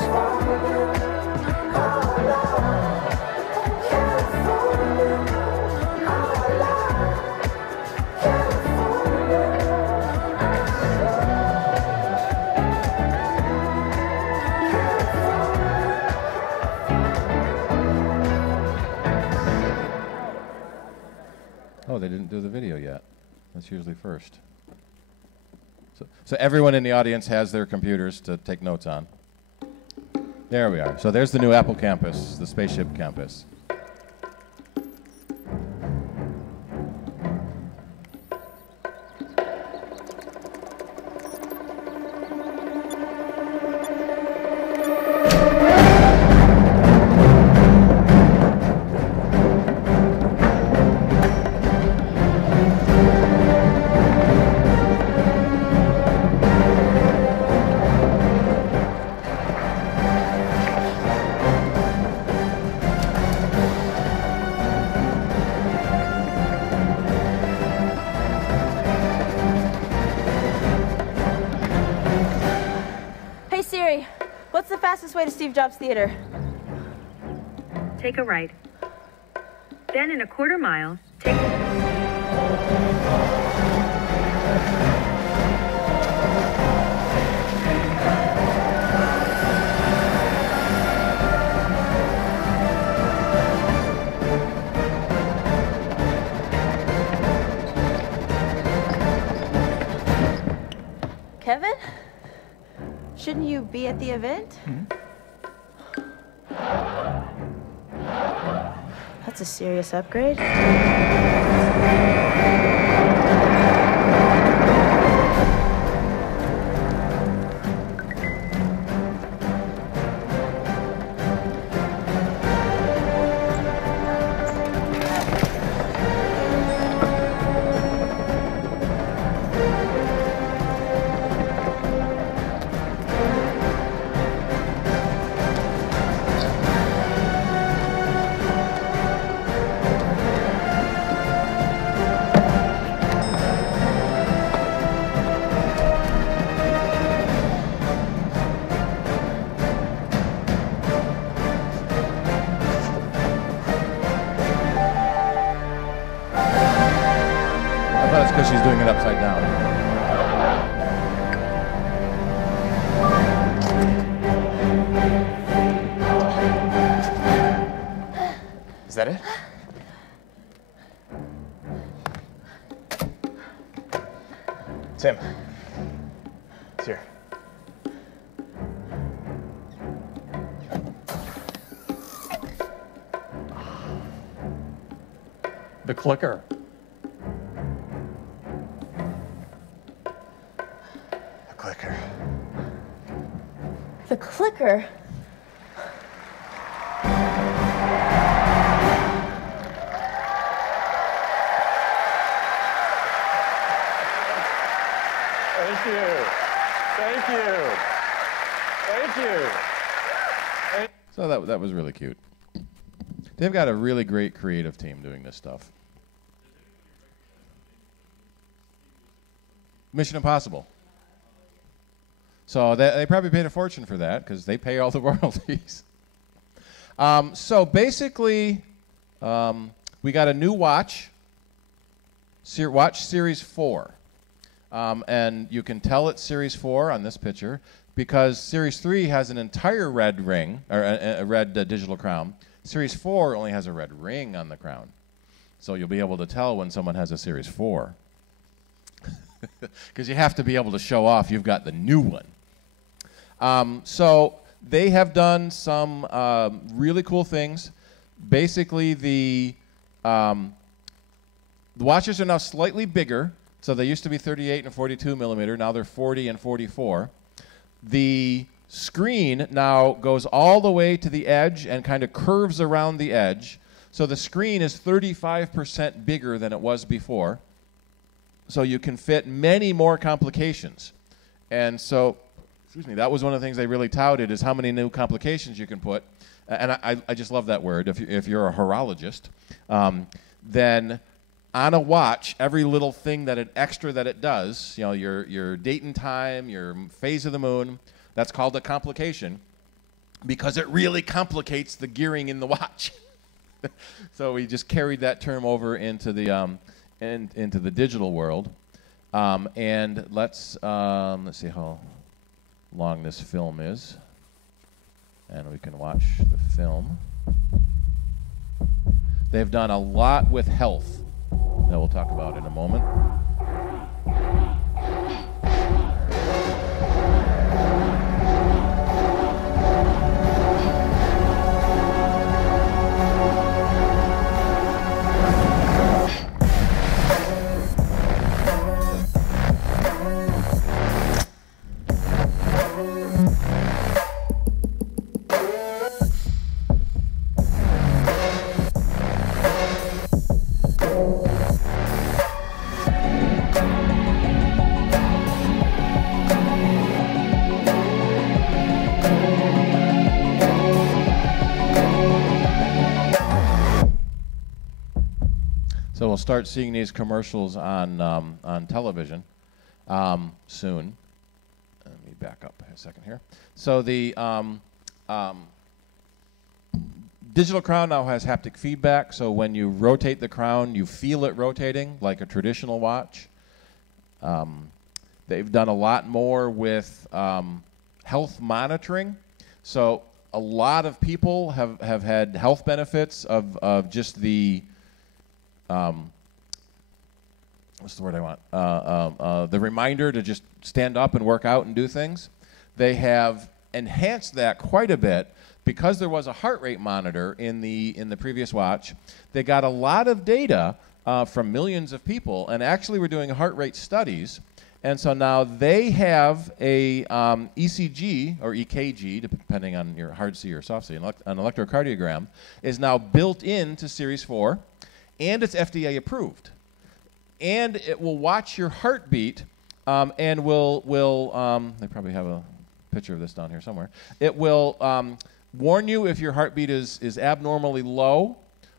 Oh, they didn't do the video yet. That's usually first. So everyone in the audience has their computers to take notes on. There we are. So there's the new Apple campus, the spaceship campus. Hey Siri, what's the fastest way to Steve Jobs Theater? Take a right. Then in a quarter mile, take... Kevin? Shouldn't you be at the event? That's a serious upgrade. I thought it's because she's doing it upside down. Is that it? Tim. It's here. The clicker. A clicker. The clicker? Thank you. Thank you. Thank you. So that was really cute. They've got a really great creative team doing this stuff. Mission Impossible. So they probably paid a fortune for that because they pay all the royalties. So basically, we got a new watch, watch Series 4. And you can tell it's Series 4 on this picture because Series 3 has an entire red ring, or a red digital crown. Series 4 only has a red ring on the crown. So you'll be able to tell when someone has a Series 4. Because you have to be able to show off you've got the new one. So they have done some really cool things. Basically, the The watches are now slightly bigger. So they used to be 38 and 42 millimeter. Now they're 40 and 44. The screen now goes all the way to the edge and kind of curves around the edge. So the screen is 35% bigger than it was before. So you can fit many more complications. And so, excuse me, that was one of the things they really touted, is how many new complications you can put. And I just love that word. If you're a horologist, then on a watch, every little thing extra that it does, you know, your date and time, your phase of the moon, that's called a complication, because it really complicates the gearing in the watch. So we just carried that term over into the digital world. And let's see how long this film is, and we can watch the film. They've done a lot with health that we'll talk about in a moment. So we'll start seeing these commercials on television soon. Let me back up a second here. So the digital crown now has haptic feedback. So when you rotate the crown, you feel it rotating like a traditional watch. They've done a lot more with health monitoring. So a lot of people have had health benefits of just the what's the word I want? The reminder to just stand up and work out and do things. They have enhanced that quite a bit because there was a heart rate monitor in the previous watch. They got a lot of data from millions of people, and actually were doing heart rate studies. And so now they have a ECG or EKG, depending on your hard C or soft C, an electrocardiogram, is now built into Series 4. And it's FDA approved, and it will watch your heartbeat, and will they probably have a picture of this down here somewhere. It will warn you if your heartbeat is abnormally low,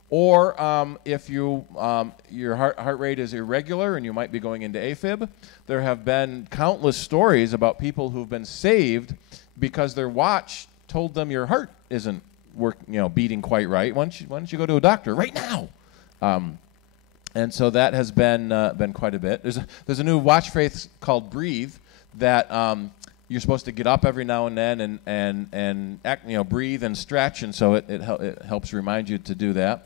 or if your heart rate is irregular and you might be going into AFib. There have been countless stories about people who've been saved because their watch told them your heart isn't beating quite right. Why don't you go to a doctor right now? And so that has been quite a bit. There's a new watch face called Breathe that you're supposed to get up every now and then and act, breathe and stretch, and so it helps remind you to do that.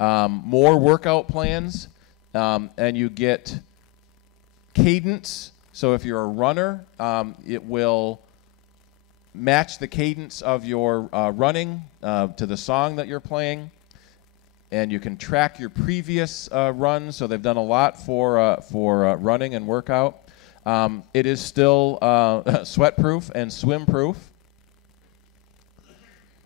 More workout plans, and you get cadence. So if you're a runner, it will match the cadence of your running to the song that you're playing. And you can track your previous runs, so they've done a lot for running and workout. It is still sweat-proof and swim-proof.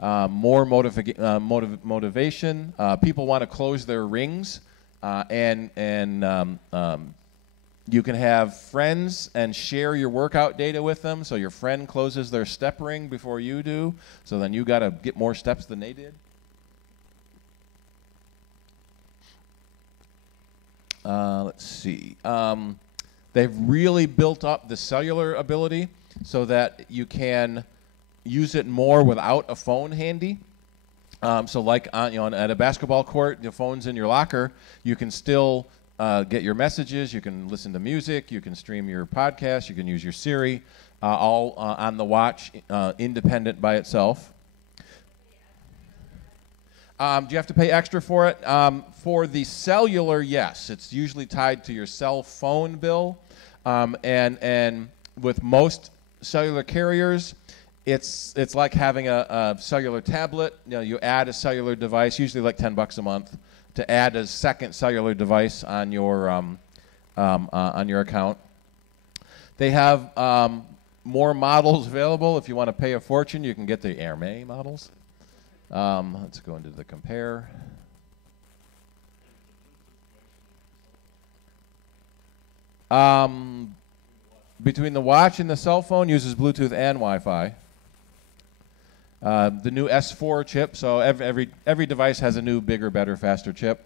More motivation. People want to close their rings, and you can have friends and share your workout data with them. So your friend closes their step ring before you do, so then you got to get more steps than they did. Let's see. They've really built up the cellular ability so that you can use it more without a phone handy. So like at a basketball court, your phone's in your locker, you can still get your messages, you can listen to music, you can stream your podcast, you can use your Siri, all on the watch, independent by itself. Do you have to pay extra for it? For the cellular, yes. It's usually tied to your cell phone bill. And with most cellular carriers, It's like having a cellular tablet. You know, you add a cellular device, usually like $10 a month, to add a second cellular device on your account. They have more models available. If you want to pay a fortune, you can get the Hermé models. Let's go into the compare. Between the watch and the cell phone, uses Bluetooth and Wi-Fi. The new S4 chip, so every device has a new, bigger, better, faster chip.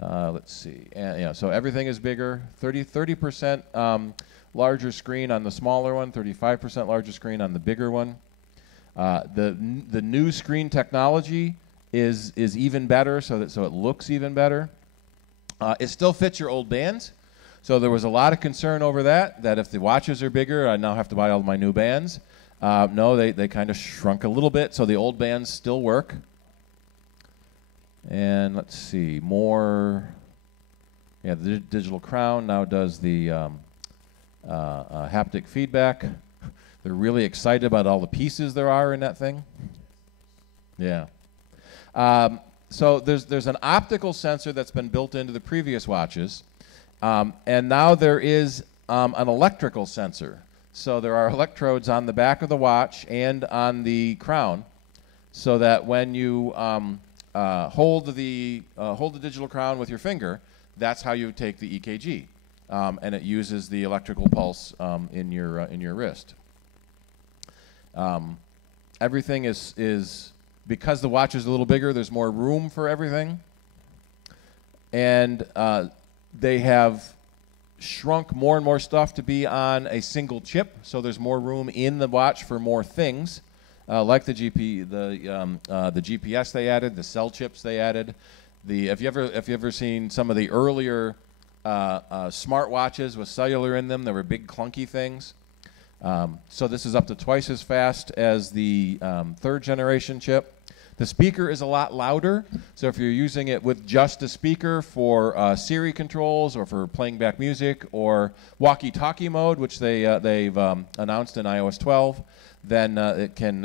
Let's see, and, yeah, so everything is bigger. 30% larger screen on the smaller one, 35% larger screen on the bigger one. The new screen technology is even better, so it looks even better. It still fits your old bands. So there was a lot of concern over that if the watches are bigger, I now have to buy all my new bands. No, they kind of shrunk a little bit, so the old bands still work. And let's see, more. Yeah, the digital crown now does the haptic feedback. They're really excited about all the pieces there are in that thing. Yeah. So there's an optical sensor that's been built into the previous watches. And now there is an electrical sensor. So there are electrodes on the back of the watch and on the crown, so that when you hold the digital crown with your finger, that's how you take the EKG, and it uses the electrical pulse in your wrist. Everything is because the watch is a little bigger. There's more room for everything, and they have shrunk more and more stuff to be on a single chip, so there's more room in the watch for more things, like the GPS they added, the cell chips they added. If you ever seen some of the earlier smart watches with cellular in them, they were big clunky things. So this is up to twice as fast as the third generation chip. The speaker is a lot louder, so if you're using it with just a speaker for Siri controls or for playing back music or walkie-talkie mode, which they've announced in iOS 12, then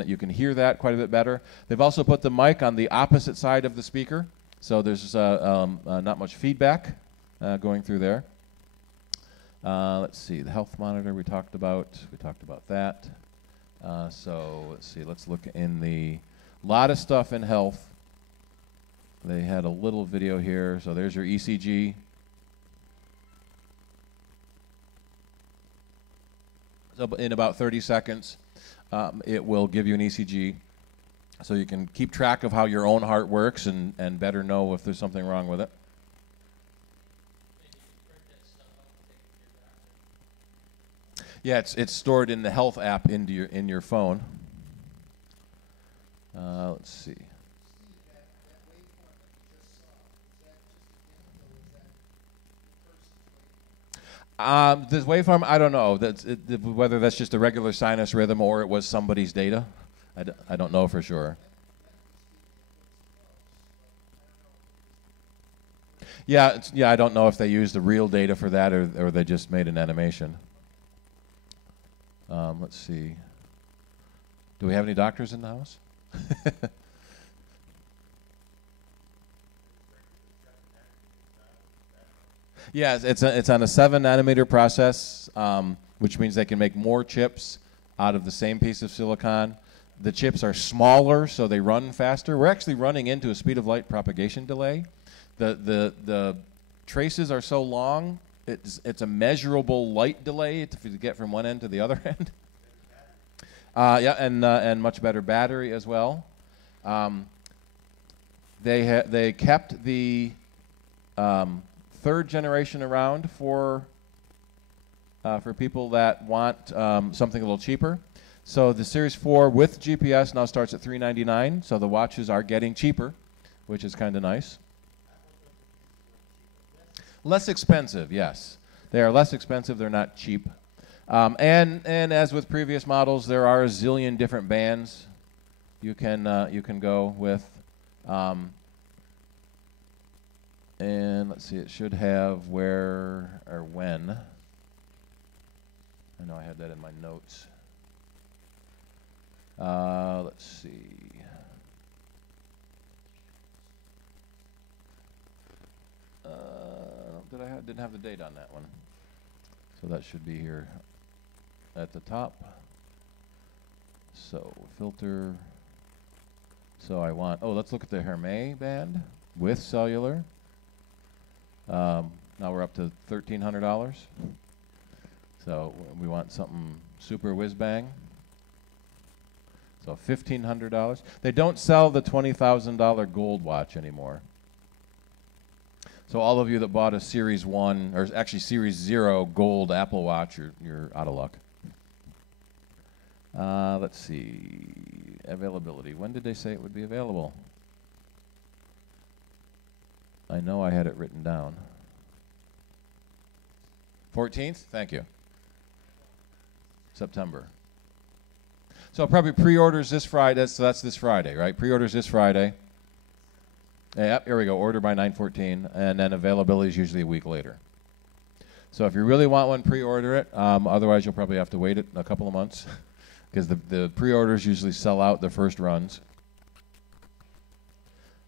you can hear that quite a bit better. They've also put the mic on the opposite side of the speaker, so there's not much feedback going through there. Let's see, the health monitor we talked about that. So let's see, let's look in the lot of stuff in health. They had a little video here. So there's your ECG. So in about 30 seconds, it will give you an ECG. So you can keep track of how your own heart works and better know if there's something wrong with it. Yeah, it's stored in the health app in your phone. Let's see. This waveform, I don't know. Whether that's just a regular sinus rhythm or it was somebody's data. I don't know for sure. Yeah, I don't know if they used the real data for that or they just made an animation. Let's see. Do we have any doctors in the house? Yeah, it's on a 7-nanometer process, which means they can make more chips out of the same piece of silicon. The chips are smaller, so they run faster. We're actually running into a speed of light propagation delay. The traces are so long, it's a measurable light delay to get from one end to the other end. Yeah, and much better battery as well. They kept the third generation around for people that want something a little cheaper. So the Series 4 with GPS now starts at $399. So the watches are getting cheaper, which is kind of nice. Less expensive, yes. They are less expensive. They're not cheap. And as with previous models, there are a zillion different bands you can go with. And let's see, it should have where or when. I know I had that in my notes. Let's see. Didn't have the date on that one. So that should be here at the top. So filter. So I want, let's look at the Hermé band with cellular. Now we're up to $1,300. So we want something super whiz bang. So $1,500. They don't sell the $20,000 gold watch anymore. So all of you that bought a Series 1, or actually Series 0 gold Apple Watch, you're out of luck. Let's see. Availability. When did they say it would be available? I know I had it written down. 14th? Thank you. September. So probably pre-orders this Friday. So that's this Friday, right? Pre-orders this Friday. Yep, here we go. Order by 9/14, and then availability is usually a week later. So if you really want one, pre-order it. Otherwise, you'll probably have to wait a couple of months because the pre-orders usually sell out the first runs.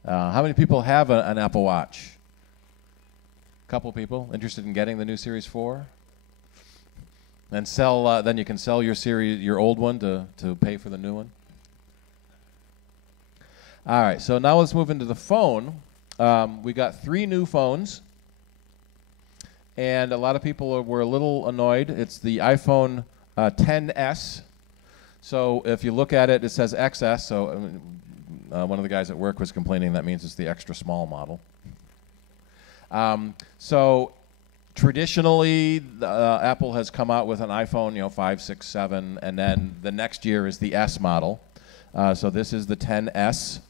How many people have an Apple Watch? A couple people interested in getting the new Series 4? And sell. Then you can sell your old one to pay for the new one. All right, so now let's move into the phone. We got 3 new phones, and a lot of people were a little annoyed. It's the iPhone XS. So if you look at it, it says XS. So one of the guys at work was complaining that means it's the extra small model. So traditionally, Apple has come out with an iPhone, 5, 6, 7, and then the next year is the S model. So this is the XS.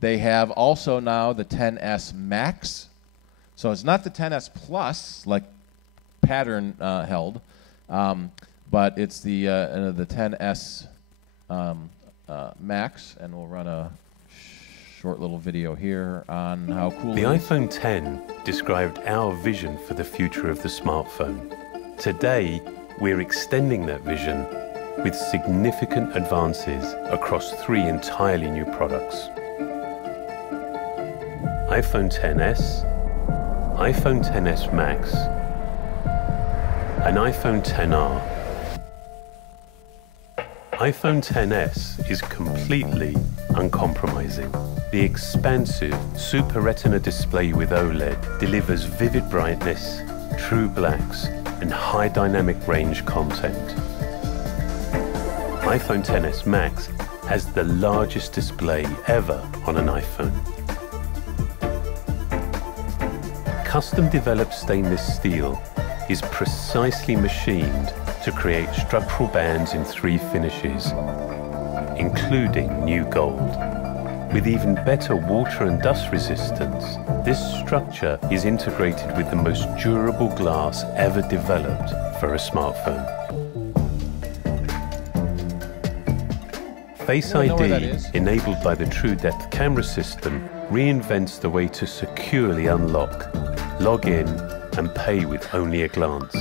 They have also now the XS Max. So it's not the XS Plus like Pattern held, but it's the XS Max, and we'll run a short little video here on how cool the it is. iPhone X described our vision for the future of the smartphone. Today, we're extending that vision with significant advances across 3 entirely new products. iPhone XS, iPhone XS Max, and iPhone XR. iPhone XS is completely uncompromising. The expansive Super Retina display with OLED delivers vivid brightness, true blacks, and high dynamic range content. iPhone XS Max has the largest display ever on an iPhone. Custom-developed stainless steel is precisely machined to create structural bands in 3 finishes, including new gold. With even better water and dust resistance, this structure is integrated with the most durable glass ever developed for a smartphone. Face ID, enabled by the True Depth camera system, reinvents the way to securely unlock, log in, and pay with only a glance.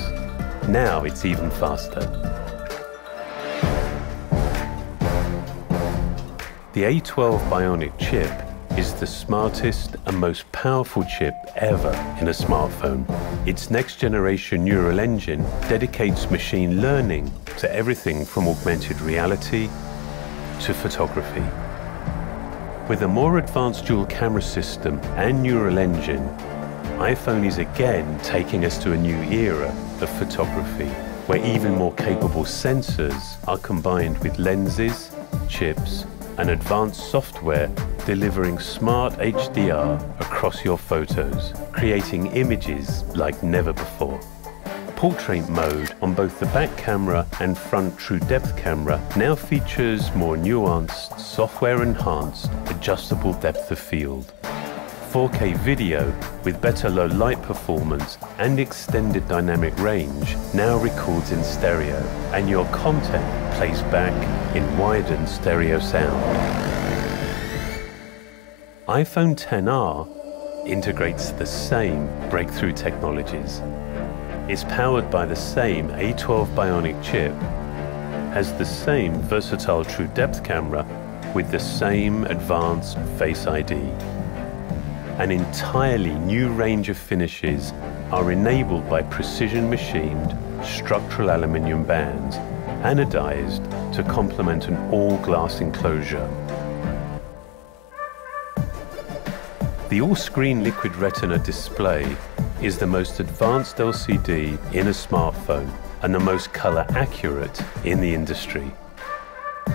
Now it's even faster. The A12 Bionic chip is the smartest and most powerful chip ever in a smartphone. Its next-generation neural engine dedicates machine learning to everything from augmented reality to photography. With a more advanced dual camera system and neural engine, iPhone is again taking us to a new era of photography, where even more capable sensors are combined with lenses, chips, and advanced software delivering smart HDR across your photos, creating images like never before. Portrait mode on both the back camera and front True Depth camera now features more nuanced, software-enhanced, adjustable depth of field. 4K video with better low light performance and extended dynamic range now records in stereo, and your content plays back in widened stereo sound. iPhone XR integrates the same breakthrough technologies. It's powered by the same A12 Bionic chip, has the same versatile true depth camera with the same advanced Face ID. An entirely new range of finishes are enabled by precision machined structural aluminium bands, anodized to complement an all-glass enclosure. The all-screen liquid retina display is the most advanced LCD in a smartphone and the most color accurate in the industry.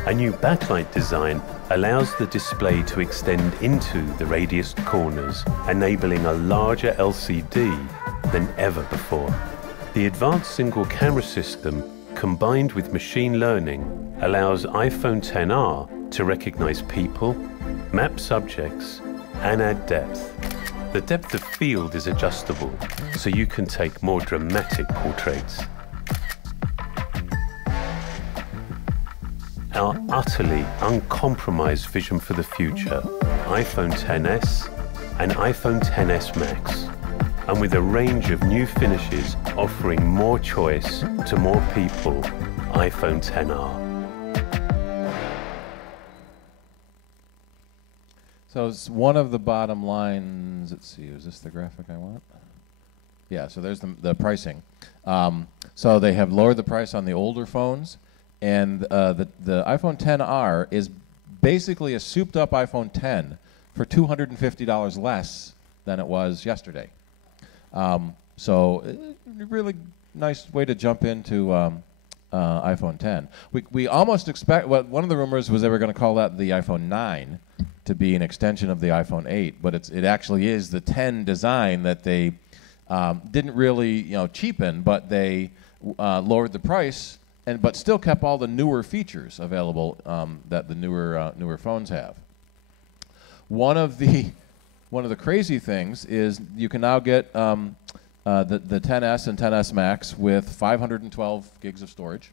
A new backlight design allows the display to extend into the radiused corners, enabling a larger LCD than ever before. The advanced single camera system, combined with machine learning, allows iPhone XR to recognize people, map subjects, and add depth. The depth of field is adjustable, so you can take more dramatic portraits. Our utterly uncompromised vision for the future, iPhone XS and iPhone XS Max, and with a range of new finishes offering more choice to more people, iPhone XR. So it's one of the bottom lines, let's see, is this the graphic I want? Yeah, so there's the pricing. So they have lowered the price on the older phones, and the iPhone XR is basically a souped up iPhone X for $250 less than it was yesterday. So really nice way to jump into iPhone X. We almost expect, well, one of the rumors was they were going to call that the iPhone 9 to be an extension of the iPhone 8, but it actually is the 10 design that they didn't really cheapen, but they lowered the price but still kept all the newer features available that the newer phones have. One of the crazy things is you can now get the XS and XS Max with 512 gigs of storage,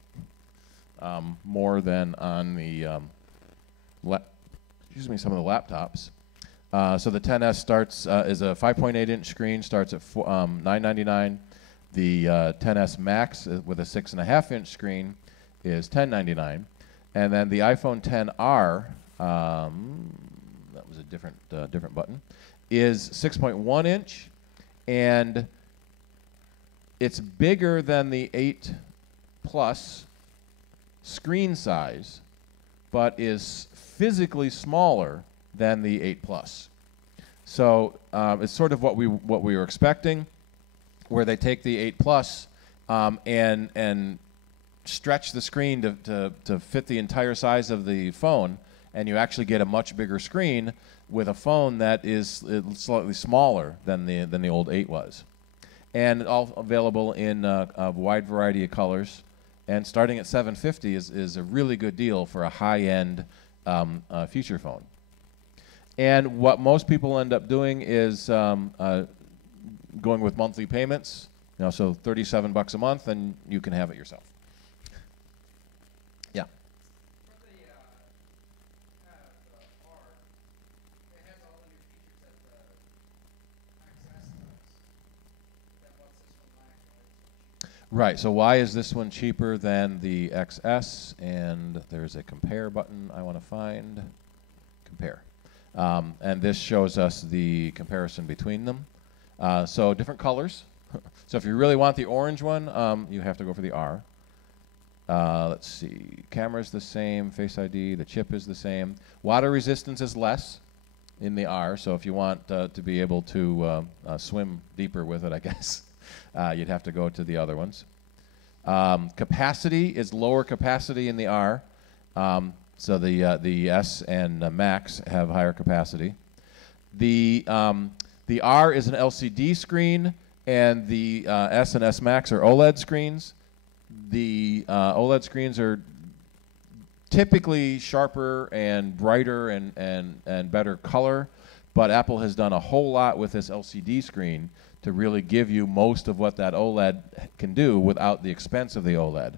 more than on the some of the laptops. So the XS starts is a 5.8-inch screen, starts at $999. The XS Max with a 6.5-inch screen is $1099, and then the iPhone XR, that was a different button, is 6.1-inch, and it's bigger than the 8 Plus screen size, but is physically smaller than the 8 Plus. So it's sort of what we were expecting, where they take the 8 Plus and stretch the screen to fit the entire size of the phone, and you actually get a much bigger screen with a phone that is slightly smaller than the old 8 was. And all available in a wide variety of colors. And starting at $750 is a really good deal for a high-end feature phone. And what most people end up doing is going with monthly payments. So $37 a month, and you can have it yourself. Yeah. For the R, it has all the new features that the XS does. Then what's this one like? Right, so why is this one cheaper than the XS? And there's a compare button I want to find. Compare. And this shows us the comparison between them. So different colors. So if you really want the orange one, you have to go for the R. Let's see, camera's the same, Face ID, the chip is the same. Water resistance is less in the R, so if you want to be able to swim deeper with it, I guess, you'd have to go to the other ones. Capacity is lower capacity in the R, so the S and Max have higher capacity. The R is an LCD screen, and the S and S Max are OLED screens. The OLED screens are typically sharper and brighter and better color, but Apple has done a whole lot with this LCD screen to really give you most of what that OLED can do without the expense of the OLED.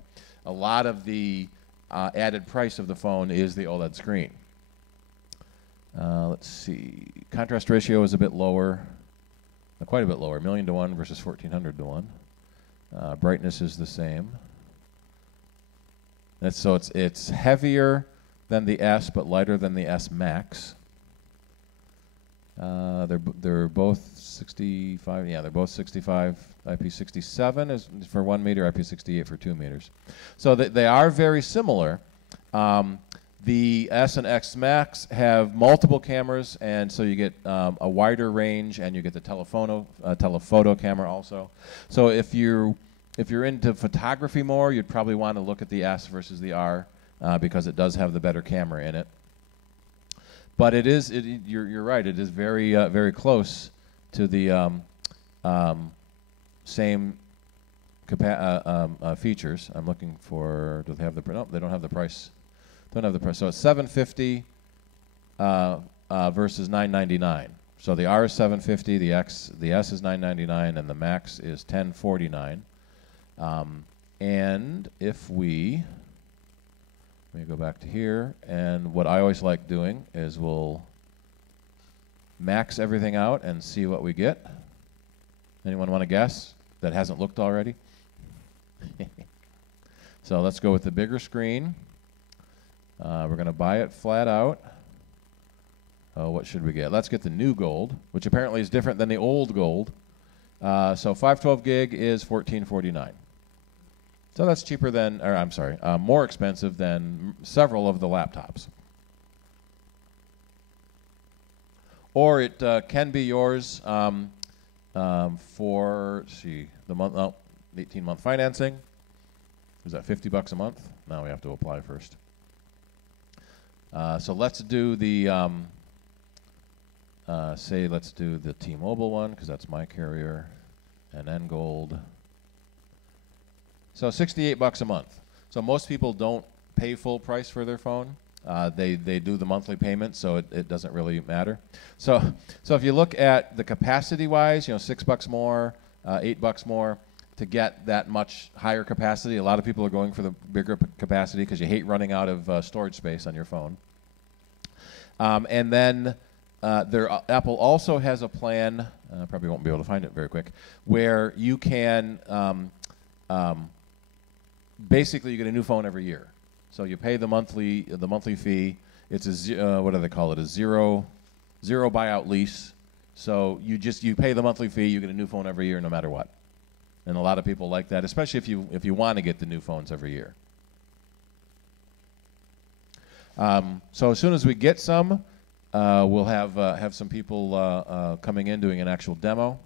A lot of the added price of the phone is the OLED screen. Let's see, contrast ratio is a bit lower, quite a bit lower, 1,000,000 to 1 versus 1,400 to 1. Brightness is the same. And so it's heavier than the S, but lighter than the S Max. They're both 65. Yeah, they're both 65. IP67 is for 1 meter. IP68 for 2 meters. So they are very similar. The S and X Max have multiple cameras, and so you get a wider range, and you get the telephoto camera also. So if you're into photography more, you'd probably want to look at the S versus the R because it does have the better camera in it. But you're right. It is very very close to the same features. I'm looking for. Do they have the? No, they don't have the price. Don't have the price. So it's $750 versus $999. So the R is $750, the S is $999, and the Max is $1049. And if let me go back to here, and what I always like doing is we'll max everything out and see what we get. Anyone want to guess that hasn't looked already? So let's go with the bigger screen. We're going to buy it flat out. Oh, what should we get? Let's get the new gold, which apparently is different than the old gold. So 512 gig is $1449. So that's cheaper than, or I'm sorry, more expensive than several of the laptops. Or it can be yours for, let's see, the 18-month financing. Is that $50 a month? No, we have to apply first. So let's do the, let's do the T-Mobile one, because that's my carrier, and then gold. So $68 a month. So most people don't pay full price for their phone. They do the monthly payment, so it doesn't really matter. So if you look at the capacity-wise, $6 more, $8 more, to get that much higher capacity. A lot of people are going for the bigger capacity because you hate running out of storage space on your phone. And then Apple also has a plan, probably won't be able to find it very quick, where you can basically you get a new phone every year. So you pay the monthly fee. It's a what do they call it? A zero buyout lease. So you pay the monthly fee. You get a new phone every year, no matter what. And a lot of people like that, especially if you want to get the new phones every year. So as soon as we get some, we'll have some people coming in doing an actual demo.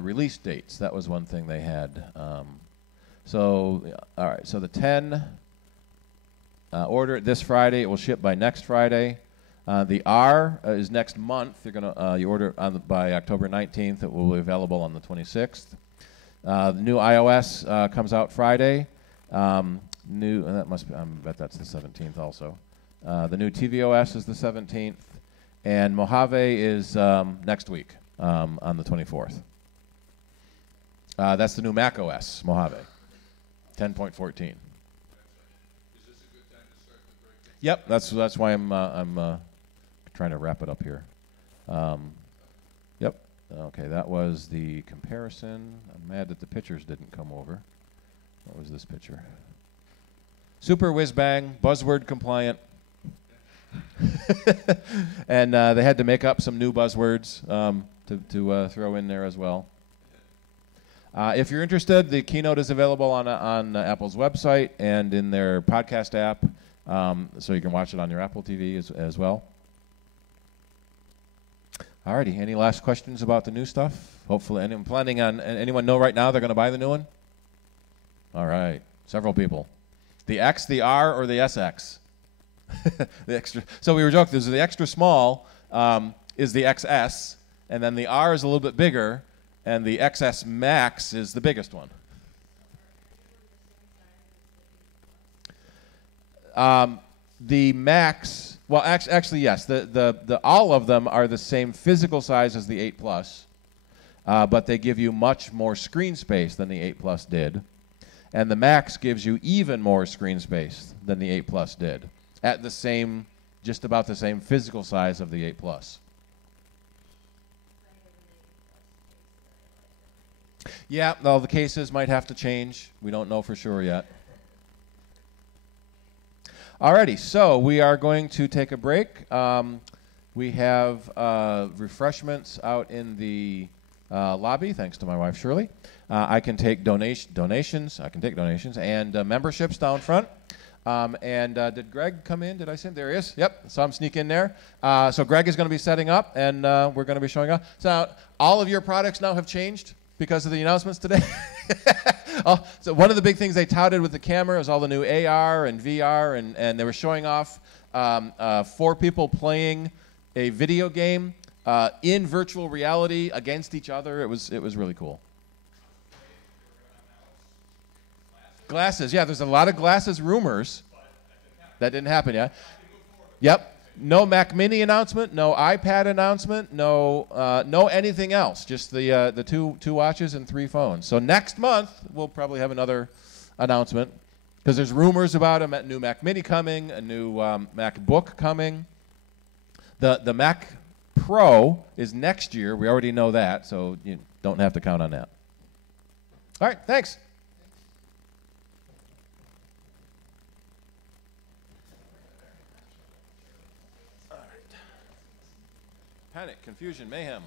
Release dates, that was one thing they had. All right, so the 10, order it this Friday. It will ship by next Friday. The R is next month. You're gonna you order it by October 19th. It will be available on the 26th. The new iOS comes out Friday. That must be. I bet that's the 17th also. The new tvOS is the 17th, and Mojave is next week on the 24th. That's the new Mac OS, Mojave, 10.14. Yep, that's why I'm trying to wrap it up here. Yep. Okay, that was the comparison. I'm mad that the pictures didn't come over. What was this picture? Super whiz bang, buzzword compliant. And they had to make up some new buzzwords to throw in there as well. If you're interested, the keynote is available on Apple's website and in their podcast app, so you can watch it on your Apple TV as well. Alrighty, any last questions about the new stuff? Hopefully, anyone planning on, anyone know right now they're going to buy the new one? All right, several people. The X, the R, or the SX? The extra. So we were joking. There's the extra small is the XS, and then the R is a little bit bigger, and the XS Max is the biggest one. The Max, well, actually, yes. The all of them are the same physical size as the 8 Plus, but they give you much more screen space than the 8 Plus did. And the Max gives you even more screen space than the 8 Plus did, at the same, just about the same physical size of the 8 Plus. Yeah, well, the cases might have to change. We don't know for sure yet. Alrighty, so we are going to take a break. We have refreshments out in the lobby, thanks to my wife Shirley. I can take donations. I can take donations and memberships down front. Did Greg come in? Did I see him? There he is. Yep, saw him sneak in there. So Greg is going to be setting up, and we're going to be showing up. So all of your products now have changed because of the announcements today. So one of the big things they touted with the camera is all the new AR and VR, and they were showing off 4 people playing a video game in virtual reality against each other. It was really cool. Glasses, yeah, there's a lot of glasses rumors. That didn't happen yet. Yep. No Mac Mini announcement, no iPad announcement, no anything else. Just the two watches and 3 phones. So next month we'll probably have another announcement because there's rumors about a new Mac Mini coming, a new MacBook coming. The Mac Pro is next year. We already know that, so you don't have to count on that. All right, thanks. Panic, confusion, mayhem.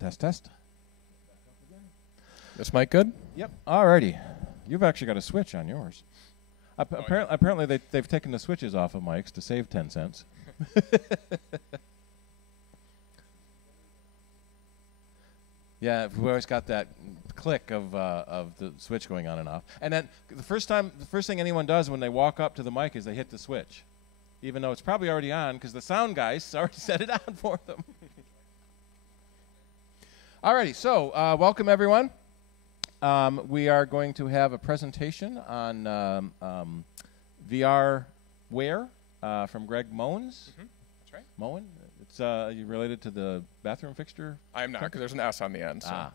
Test, test. This mic good? Yep. Alrighty. You've actually got a switch on yours. Apparently they've taken the switches off of mics to save 10 cents. Yeah, we always got that click of the switch going on and off. And then the first thing anyone does when they walk up to the mic is they hit the switch, even though it's probably already on because the sound guys already set it on for them. Alrighty, so welcome everyone. We are going to have a presentation on VRware from Greg Moens. That's right. Moen? It's you related to the bathroom fixture? I am not, because there's an S on the end. So. Ah.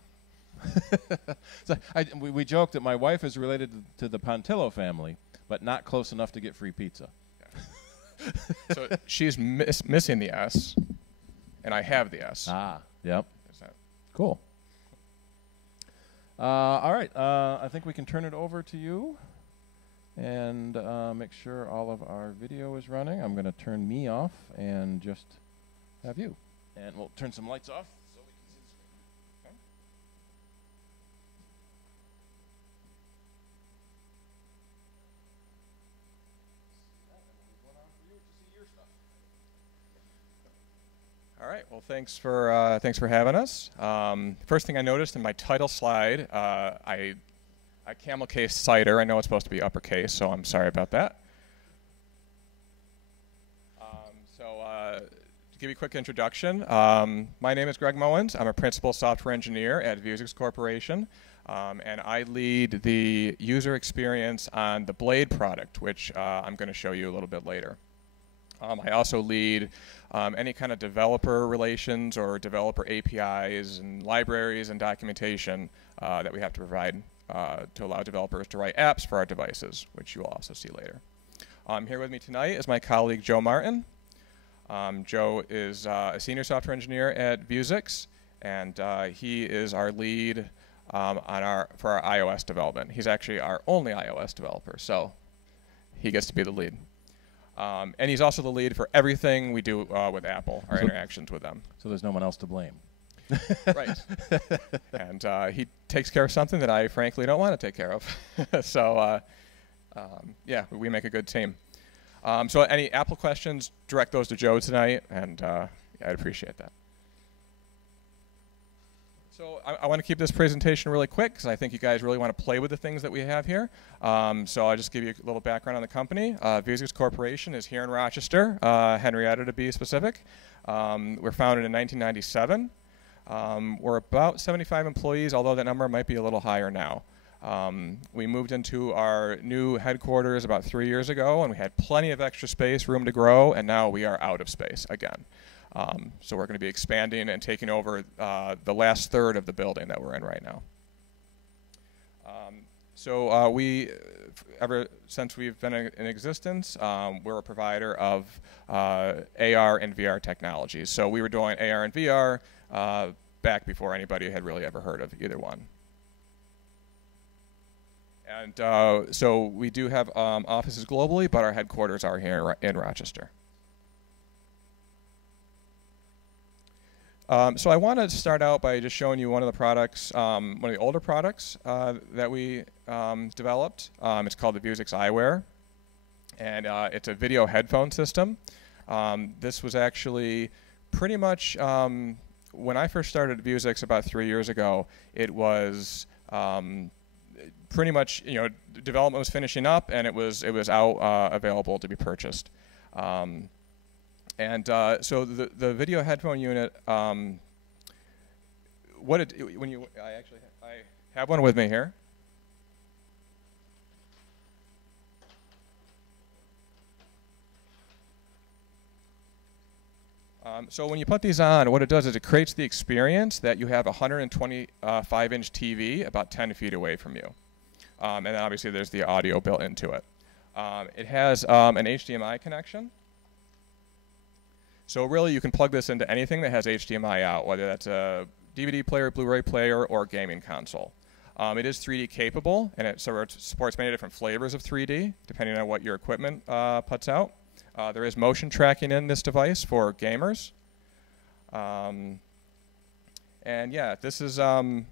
So we joked that my wife is related to the Pontillo family, but not close enough to get free pizza. Yeah. So she's missing the S, and I have the S. Ah, yep. Is that Cool. All right, I think we can turn it over to you and make sure all of our video is running. I'm going to turn me off and just have you. And we'll turn some lights off so we can see the screen. Okay. All right. Well, thanks for having us. First thing I noticed in my title slide, I camel case CIDER. I know it's supposed to be uppercase, so I'm sorry about that. To give you a quick introduction, my name is Greg Moens. I'm a principal software engineer at Vuzix Corporation, and I lead the user experience on the Blade product, which I'm going to show you a little bit later. I also lead any kind of developer relations or developer APIs and libraries and documentation that we have to provide to allow developers to write apps for our devices, which you will also see later. Here with me tonight is my colleague Joe Martin. Joe is a senior software engineer at Vuzix, and he is our lead for our iOS development. He's actually our only iOS developer, so he gets to be the lead. And he's also the lead for everything we do with Apple, our interactions with them. So there's no one else to blame. Right. And he takes care of something that I frankly don't want to take care of. So yeah, we make a good team. So any Apple questions, direct those to Joe tonight, and yeah, I'd appreciate that. So I want to keep this presentation really quick because I think you guys really want to play with the things that we have here. So I'll just give you a little background on the company. Vuzix Corporation is here in Rochester, Henrietta to be specific. We're founded in 1997. We're about 75 employees, although that number might be a little higher now. We moved into our new headquarters about 3 years ago, and we had plenty of extra space, room to grow, and now we are out of space again. So we're going to be expanding and taking over the last third of the building that we're in right now. So ever since we've been in existence, we're a provider of AR and VR technologies. So we were doing AR and VR back before anybody had really ever heard of either one. And so we do have offices globally, but our headquarters are here in Rochester. So I want to start out by just showing you one of the products, one of the older products that we developed. It's called the Vuzix eyewear, and it's a video headphone system. This was actually pretty much when I first started at Vuzix about 3 years ago. It was pretty much, you know, development was finishing up, and it was out available to be purchased. And so the video headphone unit, I have one with me here. So when you put these on, what it does is it creates the experience that you have a 125-inch TV about 10 feet away from you. And then obviously there's the audio built into it. It has an HDMI connection. So really you can plug this into anything that has HDMI out, whether that's a DVD player, Blu-ray player, or gaming console. It is 3D capable, and it supports many different flavors of 3D, depending on what your equipment puts out. There is motion tracking in this device for gamers. And yeah, this is, I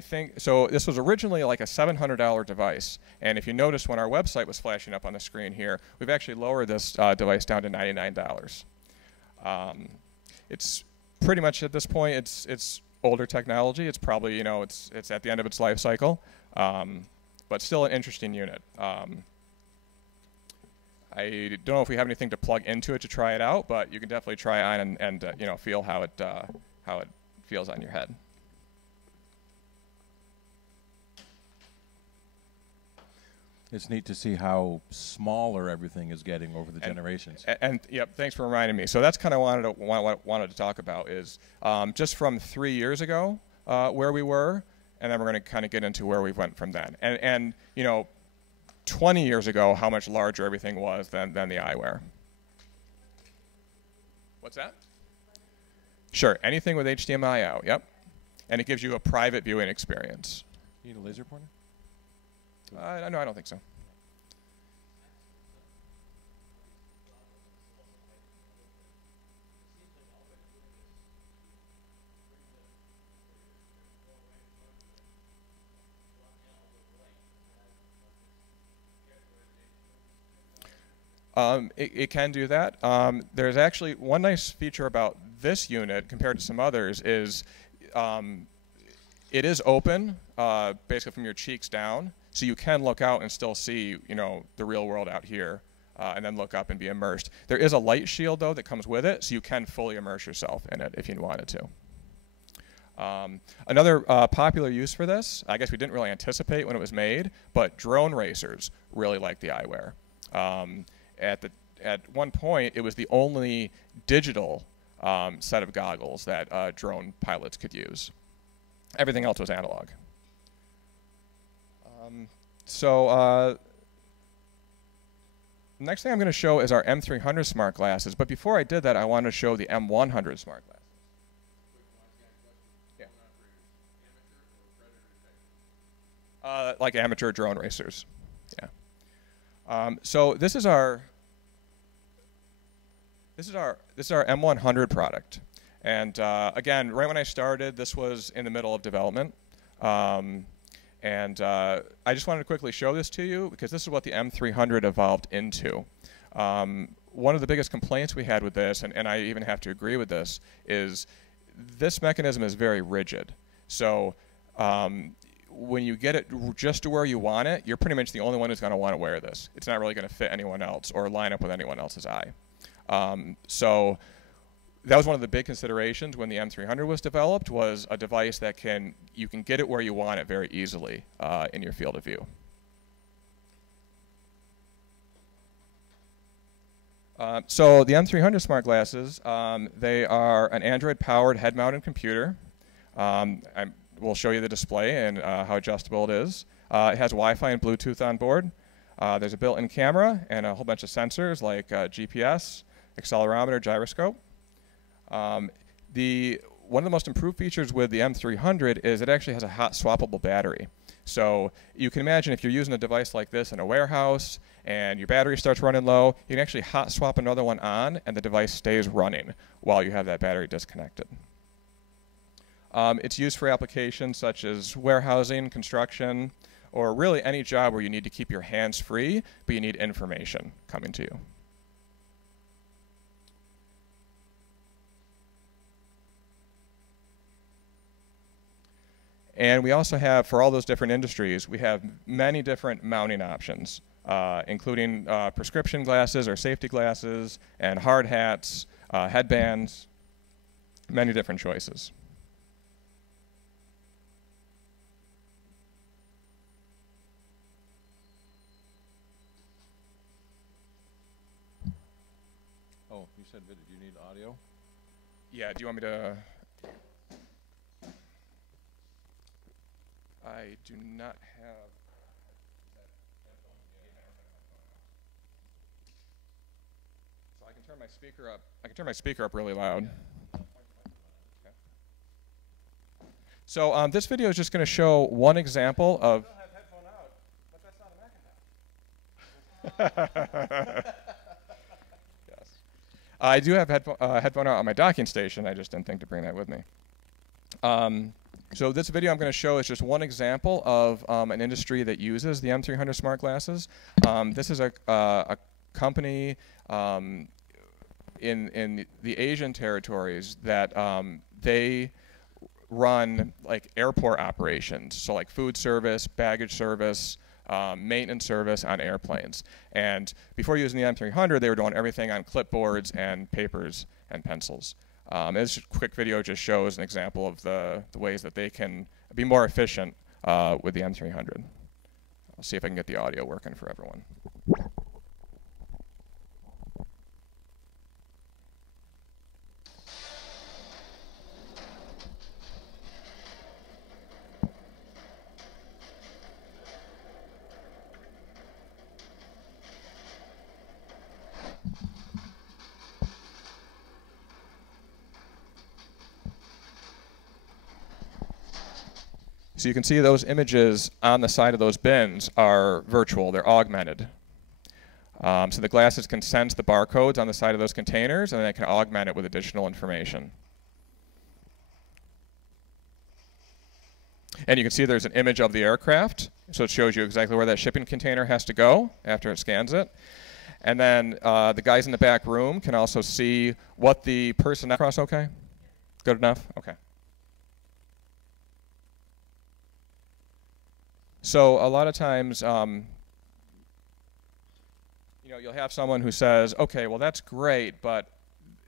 think, so this was originally like a $700 device. And if you notice when our website was flashing up on the screen here, we've actually lowered this device down to $99. It's pretty much at this point, it's older technology. It's probably, you know, it's at the end of its life cycle, but still an interesting unit. I don't know if we have anything to plug into it to try it out, but you can definitely try it on and you know, feel how it feels on your head. It's neat to see how smaller everything is getting over the generations. And yep, thanks for reminding me. So that's kind of what I wanted to talk about is just from 3 years ago where we were, and then we're going to kind of get into where we went from then. And you know, 20 years ago, how much larger everything was than the eyewear. What's that? Sure, anything with HDMI out, yep. And it gives you a private viewing experience. You need a laser pointer? No, I don't think so. It can do that. There's actually one nice feature about this unit compared to some others is it is open, basically from your cheeks down, so you can look out and still see, you know, the real world out here, and then look up and be immersed. There is a light shield though that comes with it, so you can fully immerse yourself in it if you wanted to. Another popular use for this, I guess we didn't really anticipate when it was made, but drone racers really like the eyewear. At one point, it was the only digital set of goggles that drone pilots could use. Everything else was analog. Next thing I'm going to show is our M300 smart glasses. But before I did that, I wanted to show the M100 smart glasses. Yeah. Like amateur drone racers. Yeah. So this is our M100 product. And again, right when I started, this was in the middle of development. I just wanted to quickly show this to you because this is what the M300 evolved into. One of the biggest complaints we had with this, and I even have to agree with this, is this mechanism is very rigid. So when you get it just to where you want it, you're pretty much the only one who's going to want to wear this. It's not really going to fit anyone else or line up with anyone else's eye. So that was one of the big considerations when the M300 was developed, was a device that you can get it where you want it very easily in your field of view. So the M300 smart glasses, they are an Android-powered head-mounted computer. We'll show you the display and how adjustable it is. It has Wi-Fi and Bluetooth on board. There's a built-in camera and a whole bunch of sensors like GPS, accelerometer, gyroscope. One of the most improved features with the M300 is it actually has a hot swappable battery. So you can imagine if you're using a device like this in a warehouse and your battery starts running low, you can actually hot swap another one on and the device stays running while you have that battery disconnected. It's used for applications such as warehousing, construction, or really any job where you need to keep your hands free, but you need information coming to you. And we also have, for all those different industries, we have many different mounting options, including prescription glasses or safety glasses, and hard hats, headbands, many different choices. Oh, you said video. Do you need audio? Yeah, do you want me to? I do not have. So I can turn my speaker up. I can turn my speaker up really loud. Okay. So this video is just going to show one example of. Yes. I do have headphone out on my docking station. I just didn't think to bring that with me. So this video I'm going to show is just one example of an industry that uses the M300 smart glasses. This is a company in the Asian territories that they run like airport operations, so like food service, baggage service, maintenance service on airplanes. And before using the M300, they were doing everything on clipboards and papers and pencils. This quick video just shows an example of the ways that they can be more efficient with the M300. I'll see if I can get the audio working for everyone. So you can see those images on the side of those bins are virtual, they're augmented. So the glasses can sense the barcodes on the side of those containers, and then they can augment it with additional information. And you can see there's an image of the aircraft, so it shows you exactly where that shipping container has to go after it scans it. And then the guys in the back room can also see what the person across. Okay? Good enough? Okay. So a lot of times, you know, you'll have someone who says, okay, well that's great, but,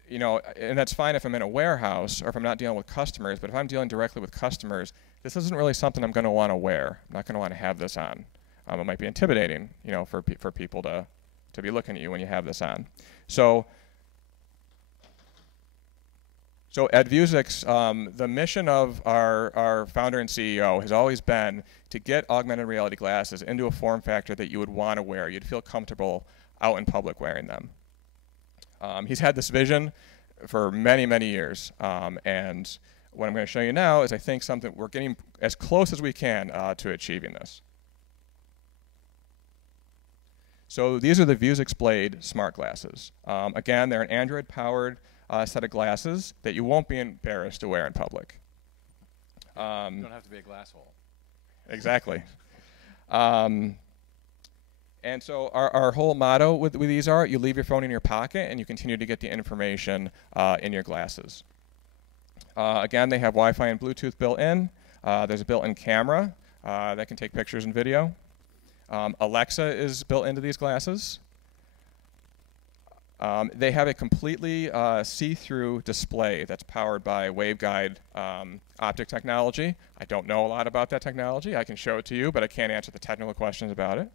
you know, and that's fine if I'm in a warehouse or if I'm not dealing with customers, but if I'm dealing directly with customers, this isn't really something I'm going to want to wear. I'm not going to want to have this on. It might be intimidating, you know, for people to be looking at you when you have this on. So at Vuzix, the mission of our founder and CEO has always been to get augmented reality glasses into a form factor that you would want to wear. You'd feel comfortable out in public wearing them. He's had this vision for many, many years. And what I'm going to show you now is, I think, something we're getting as close as we can to achieving this. So these are the Vuzix Blade smart glasses. Again, they're an Android-powered set of glasses that you won't be embarrassed to wear in public. You don't have to be a glass hole. Exactly. And so our whole motto with these are, you leave your phone in your pocket and you continue to get the information in your glasses. Again, they have Wi-Fi and Bluetooth built in. There's a built-in camera that can take pictures and video. Alexa is built into these glasses. They have a completely see-through display that's powered by waveguide optic technology. I don't know a lot about that technology. I can show it to you, but I can't answer the technical questions about it.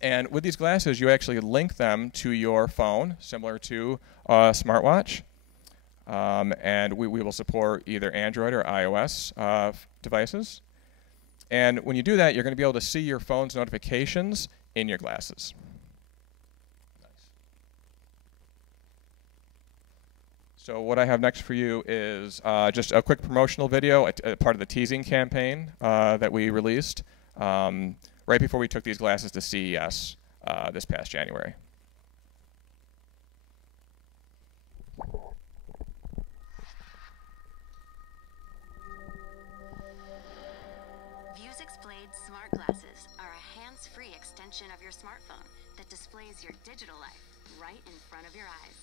And with these glasses, you actually link them to your phone, similar to a smartwatch. And we will support either Android or iOS devices. And when you do that, you're going to be able to see your phone's notifications in your glasses. So what I have next for you is just a quick promotional video, a part of the teasing campaign that we released right before we took these glasses to CES this past January. Vuzix Blade smart glasses are a hands-free extension of your smartphone that displays your digital life right in front of your eyes.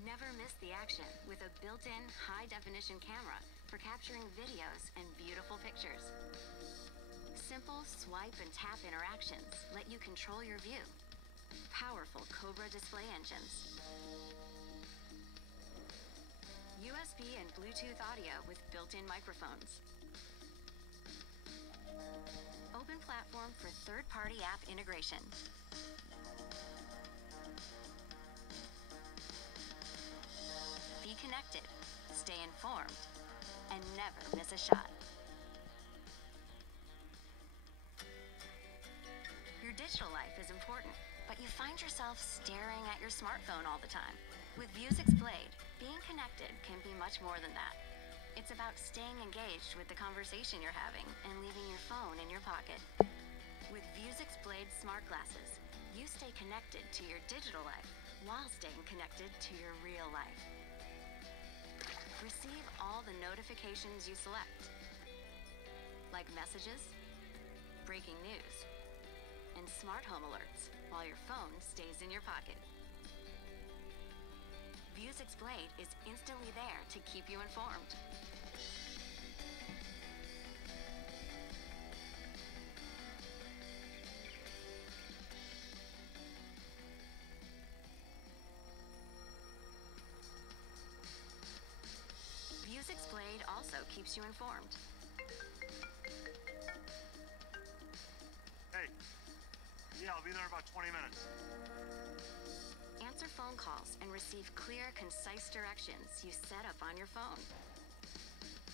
Never miss the action with a built-in high-definition camera for capturing videos and beautiful pictures. Simple swipe and tap interactions let you control your view. Powerful Cobra display engines. USB and Bluetooth audio with built-in microphones. Open platform for third-party app integration. Be connected, stay informed, and never miss a shot. Your digital life is important, but you find yourself staring at your smartphone all the time. With Vuzix Blade, being connected can be much more than that. It's about staying engaged with the conversation you're having and leaving your phone in your pocket. With Vuzix Blade smart glasses, you stay connected connected to your digital life while staying connected to your real life. Receive all the notifications you select, like messages, breaking news, and smart home alerts while your phone stays in your pocket. Vuzix Blade is instantly there to keep you informed. Vuzix Blade also keeps you informed. Hey, yeah, I'll be there in about 20 minutes. Answer phone calls and receive clear, concise directions you set up on your phone.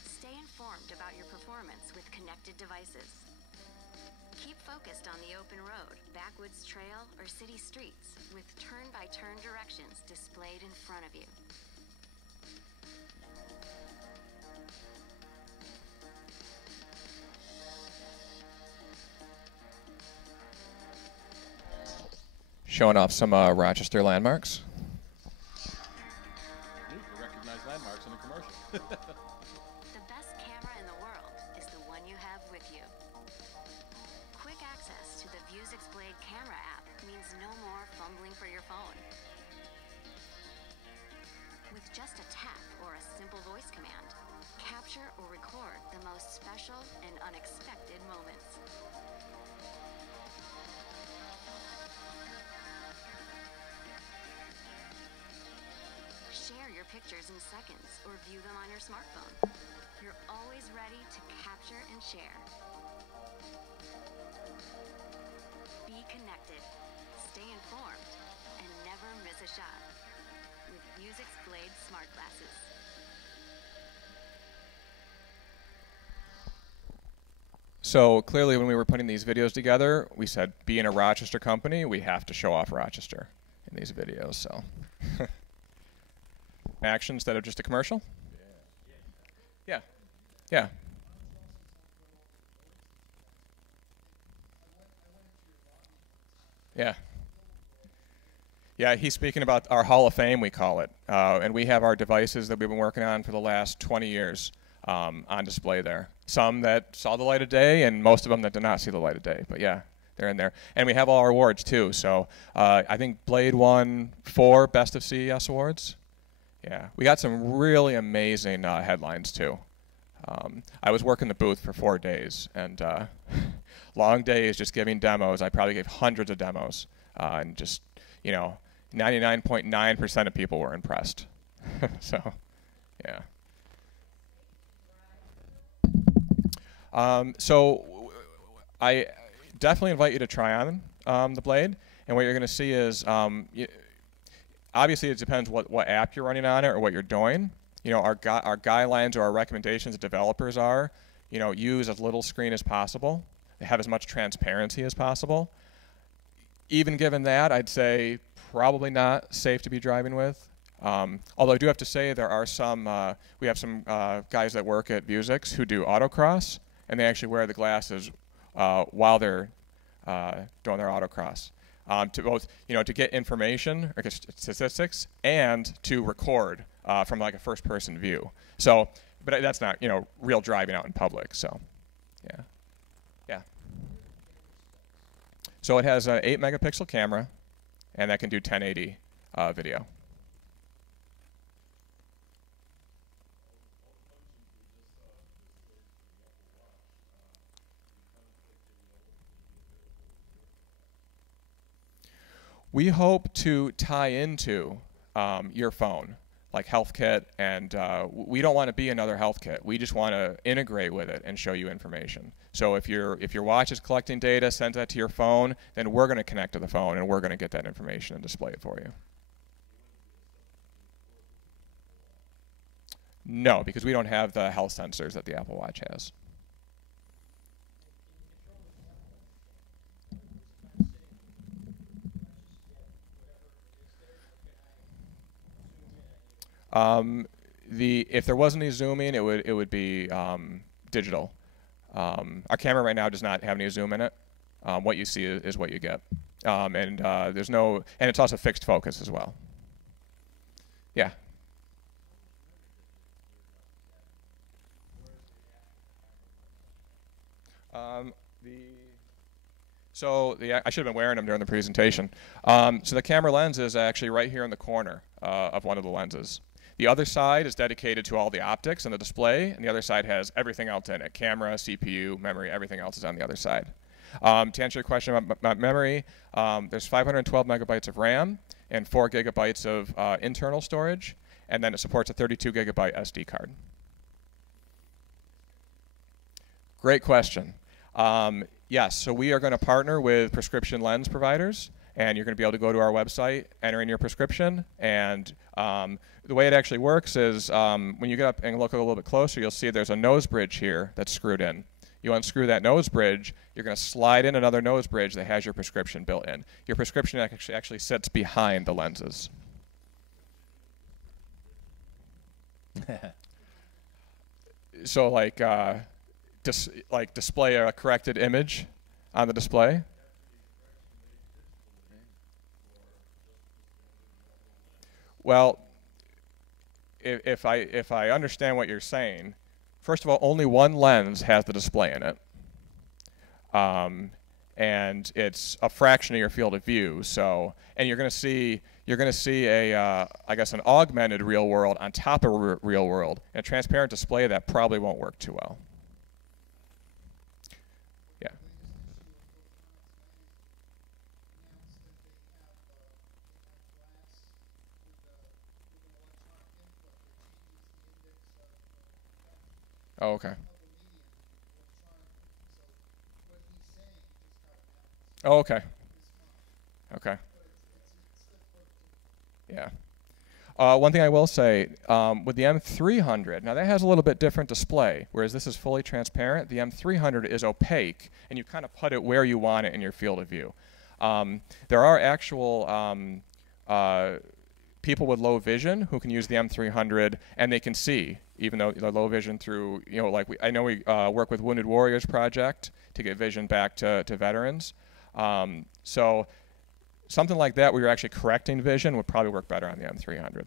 Stay informed about your performance with connected devices. Keep focused on the open road, backwoods trail, or city streets with turn-by-turn directions displayed in front of you. Showing off some Rochester landmarks. Neat to recognize landmarks in a commercial. The best camera in the world is the one you have with you. Quick access to the Vuzix Blade camera app means no more fumbling for your phone. With just a tap or a simple voice command, capture or record the most special and unexpected moments. Share your pictures in seconds or view them on your smartphone. You're always ready to capture and share. Be connected, stay informed, and never miss a shot with Vuzix Blade Smart Glasses. So clearly when we were putting these videos together, we said being a Rochester company, we have to show off Rochester in these videos. So action instead of just a commercial? Yeah. Yeah. Yeah. Yeah, he's speaking about our Hall of Fame, we call it. And we have our devices that we've been working on for the last 20 years on display there. Some that saw the light of day and most of them that did not see the light of day. But yeah, they're in there. And we have all our awards too. So I think Blade won 4 Best of CES awards. Yeah, we got some really amazing headlines too. I was working the booth for 4 days and long days just giving demos. I probably gave hundreds of demos and just, 99.9% of people were impressed. So, yeah. So I definitely invite you to try on the Blade, and what you're going to see is obviously it depends what app you're running on it or what you're doing. Our guidelines or our recommendations to developers are, use as little screen as possible, have as much transparency as possible. Even given that, I'd say probably not safe to be driving with. Although I do have to say there are some, we have some guys that work at Vuzix who do autocross, and they actually wear the glasses while they're doing their autocross. To both, to get information, or statistics, and to record from like a first-person view. So, but that's not, real driving out in public. So, yeah, yeah. So it has an 8-megapixel camera, and that can do 1080 video. We hope to tie into your phone, like HealthKit, and we don't want to be another HealthKit. We just want to integrate with it and show you information. So if your watch is collecting data, sends that to your phone, then we're going to connect to the phone and we're going to get that information and display it for you. No, because we don't have the health sensors that the Apple Watch has. If there wasn't any zooming, it would be digital. Our camera right now does not have any zoom in it. What you see is what you get. and there's no, and it's also fixed focus as well. Yeah. I should have been wearing them during the presentation. So the camera lens is actually right here in the corner of one of the lenses. The other side is dedicated to all the optics and the display, and the other side has everything else in it: camera, CPU, memory, everything else is on the other side. To answer your question about memory, there's 512 megabytes of RAM and 4 gigabytes of internal storage, and then it supports a 32 gigabyte SD card. Great question. Yes, so we are going to partner with prescription lens providers, and you're going to be able to go to our website, enter in your prescription, and the way it actually works is when you get up and look a little bit closer, you'll see there's a nose bridge here that's screwed in. You unscrew that nose bridge, you're going to slide in another nose bridge that has your prescription built in. Your prescription actually sits behind the lenses. So like display a corrected image on the display. Well, if I understand what you're saying, first of all, only one lens has the display in it, and it's a fraction of your field of view. So, and you're going to see a I guess an augmented real world on top of real world, and a transparent display that probably won't work too well. Yeah. Oh, okay. Oh, okay. Okay. Yeah. One thing I will say, with the M300, now that has a little bit different display, whereas this is fully transparent. The M300 is opaque, and you kind of put it where you want it in your field of view. There are actual people with low vision who can use the M300, and they can see, even though they're low vision through, you know, like I know we work with Wounded Warriors Project to get vision back to veterans. So something like that where you're actually correcting vision would probably work better on the M300.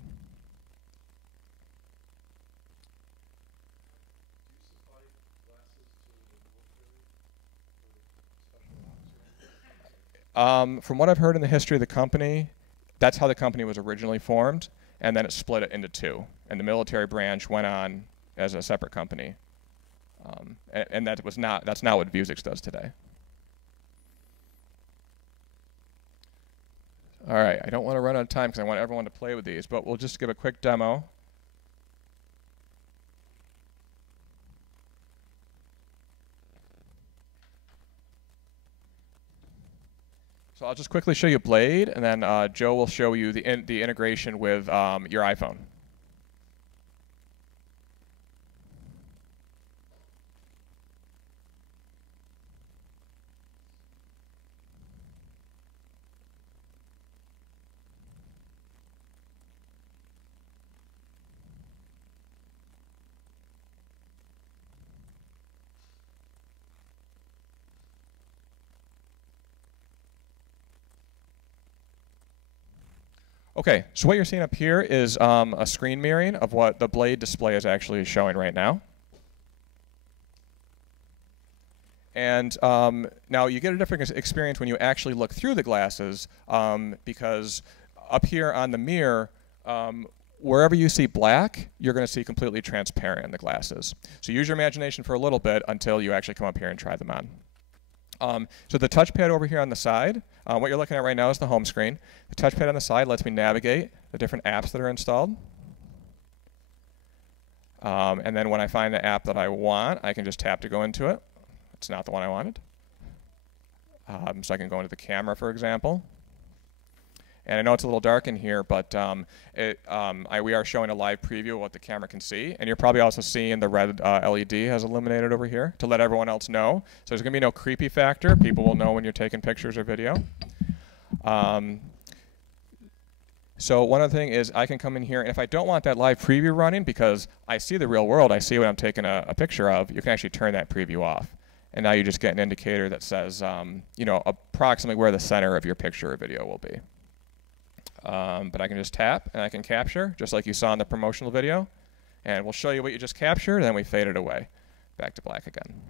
From what I've heard in the history of the company, that's how the company was originally formed, and then it split it into two. And the military branch went on as a separate company. And that's not what Vuzix does today. All right, I don't want to run out of time because I want everyone to play with these, but we'll just give a quick demo. So I'll just quickly show you Blade, and then Joe will show you the integration with your iPhone. Okay, so what you're seeing up here is a screen mirroring of what the Blade display is actually showing right now. And now you get a different experience when you actually look through the glasses, because up here on the mirror, wherever you see black, you're going to see completely transparent in the glasses. So use your imagination for a little bit until you actually come up here and try them on. So the touchpad over here on the side, what you're looking at right now is the home screen. The touchpad on the side lets me navigate the different apps that are installed. And then when I find the app that I want, I can just tap to go into it. It's not the one I wanted. So I can go into the camera, for example. And I know it's a little dark in here, but we are showing a live preview of what the camera can see. And you're probably also seeing the red LED has illuminated over here to let everyone else know. So there's going to be no creepy factor. People will know when you're taking pictures or video. So one other thing is I can come in here, and if I don't want that live preview running because I see the real world, I see what I'm taking a picture of, you can actually turn that preview off. and now you just get an indicator that says, you know, approximately where the center of your picture or video will be. But I can just tap and I can capture, just like you saw in the promotional video, and we'll show you what you just captured, and then we fade it away, back to black again.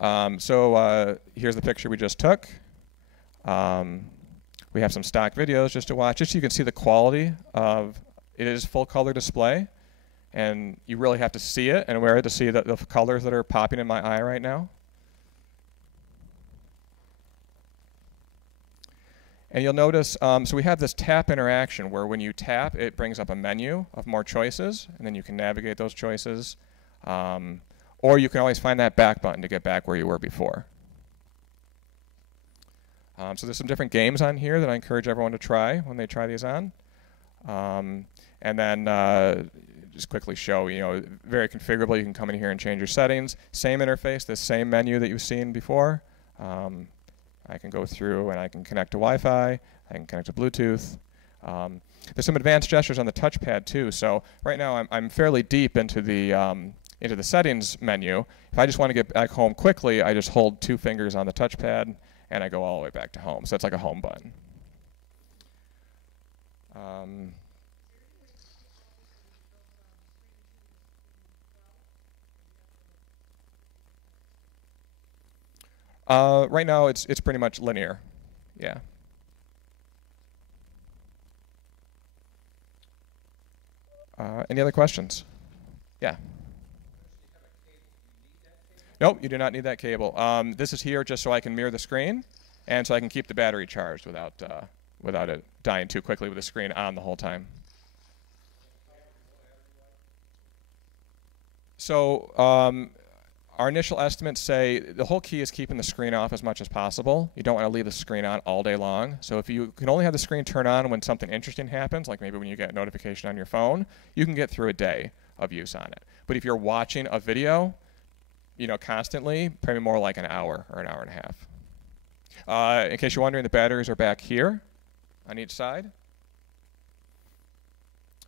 Yeah. So here's the picture we just took. We have some stock videos just to watch, just so you can see the quality of it. Is full color display, and you really have to see it and wear it to see the colors that are popping in my eye right now. And you'll notice, so we have this tap interaction where when you tap, it brings up a menu of more choices, and then you can navigate those choices. Or you can always find that back button to get back where you were before. So there's some different games on here that I encourage everyone to try when they try these on. And then just quickly show, you know, very configurable. You can come in here and change your settings. Same interface, the same menu that you've seen before. I can go through and I can connect to Wi-Fi. I can connect to Bluetooth. There's some advanced gestures on the touchpad too. So right now I'm fairly deep into the settings menu. If I just want to get back home quickly, I just hold 2 fingers on the touchpad and I go all the way back to home. So it's like a home button. Right now it's pretty much linear. Yeah. Any other questions? Yeah. Nope, you do not need that cable. This is here just so I can mirror the screen, and so I can keep the battery charged without it dying too quickly with the screen on the whole time. So our initial estimates say the whole key is keeping the screen off as much as possible. You don't want to leave the screen on all day long. So if you can only have the screen turn on when something interesting happens, like maybe when you get a notification on your phone, you can get through a day of use on it. But if you're watching a video, you know, constantly, probably more like an hour or an hour and a half. In case you're wondering, the batteries are back here on each side.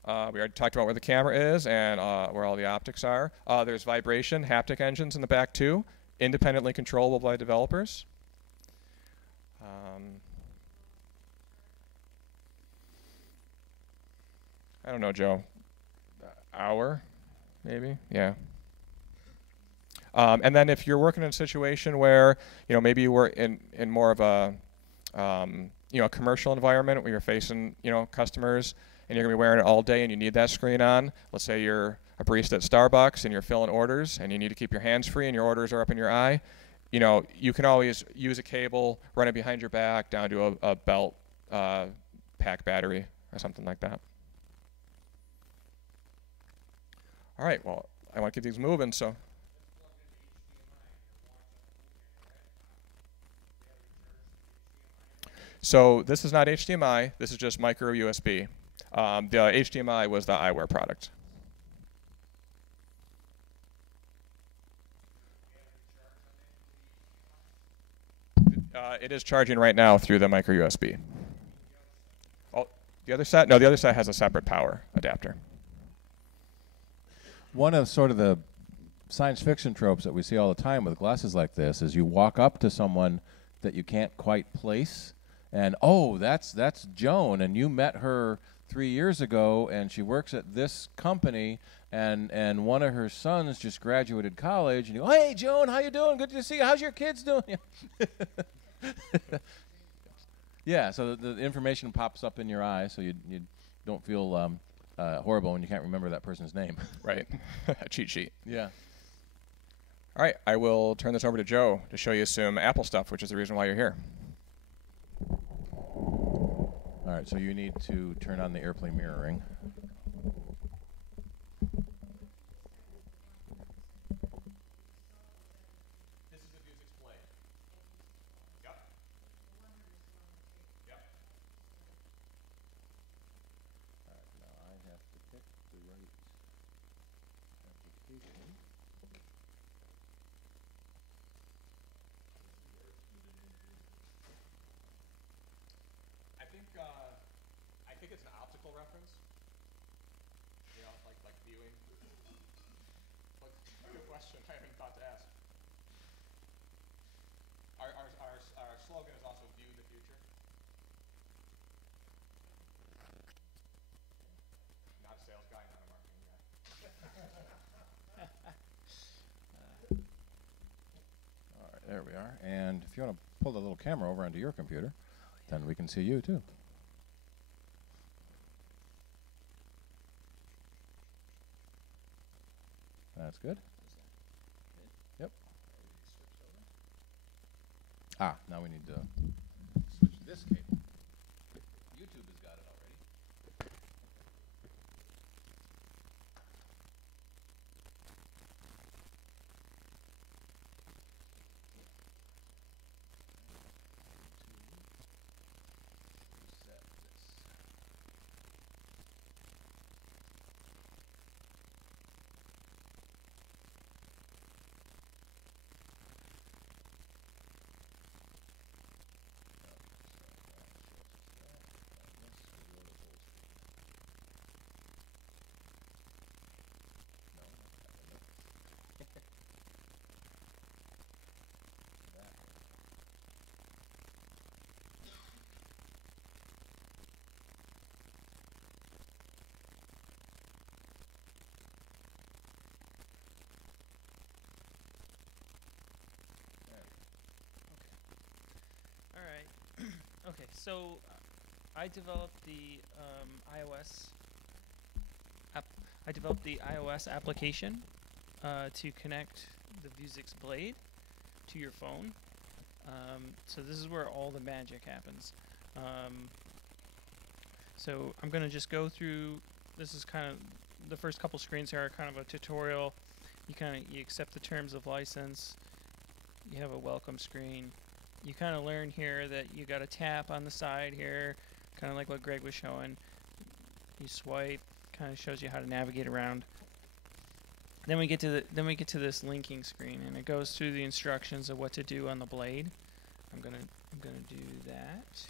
We already talked about where the camera is and where all the optics are. There's vibration, haptic engines in the back too, independently controllable by developers. I don't know, Joe. Hour, maybe? Yeah. And then if you're working in a situation where, you know, maybe you were in more of a, you know, a commercial environment where you're facing, you know, customers and you're going to be wearing it all day and you need that screen on. Let's say you're a barista at Starbucks and you're filling orders and you need to keep your hands free and your orders are up in your eye. You know, you can always use a cable, run it behind your back down to a belt pack battery or something like that. All right, well, I want to get these moving, so. So this is not HDMI, this is just micro USB. The HDMI was the eyewear product. It is charging right now through the micro USB. Oh, the other side? No, the other side has a separate power adapter. One of sort of the science fiction tropes that we see all the time with glasses like this is you walk up to someone that you can't quite place, and oh, that's Joan, and you met her 3 years ago, and she works at this company, and one of her sons just graduated college, and you go, hey, Joan, how you doing? Good to see you. How's your kids doing? Yeah, so the information pops up in your eye, so you don't feel horrible when you can't remember that person's name. Right, a cheat sheet. Yeah. All right, I will turn this over to Joe to show you some Apple stuff, which is the reason why you're here. All right, so you need to turn on the AirPlay mirroring. This is the music playing. Yep. Yep. All right, now I have to pick the right application. I think it's an optical reference. question I haven't thought to ask. Our slogan is also "View the Future." Not a sales guy, not a marketing guy. All right, there we are. And if you want to pull the little camera over onto your computer, then we can see you too. That's good. Yep. Ah, now we need to switch this cable. YouTube has got it already. Reset this. All right. Okay, so I developed the iOS application to connect the Vuzix Blade to your phone. So this is where all the magic happens. So I'm going to just go through. This is kind of the first couple screens here are kind of a tutorial. You accept the terms of license. You have a welcome screen. You kind of learn here that you got to tap on the side here, kind of like what Greg was showing. You swipe, kind of shows you how to navigate around. Then we get to this linking screen, and it goes through the instructions of what to do on the blade. I'm gonna do that.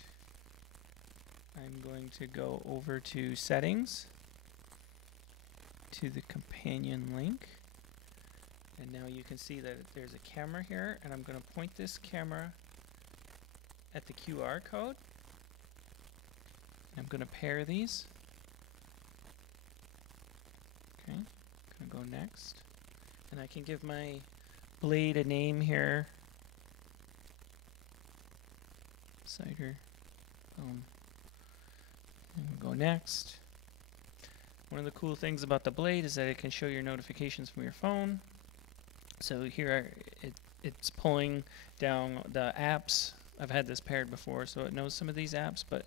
I'm going to go over to settings, to the companion link, and now you can see that there's a camera here, and I'm going to point this camera at the QR code. I'm going to pair these. Okay, going to go next, and I can give my blade a name here. CIDER. And we'll go next. One of the cool things about the blade is that it can show your notifications from your phone. So here it's pulling down the apps. I've had this paired before, so it knows some of these apps, but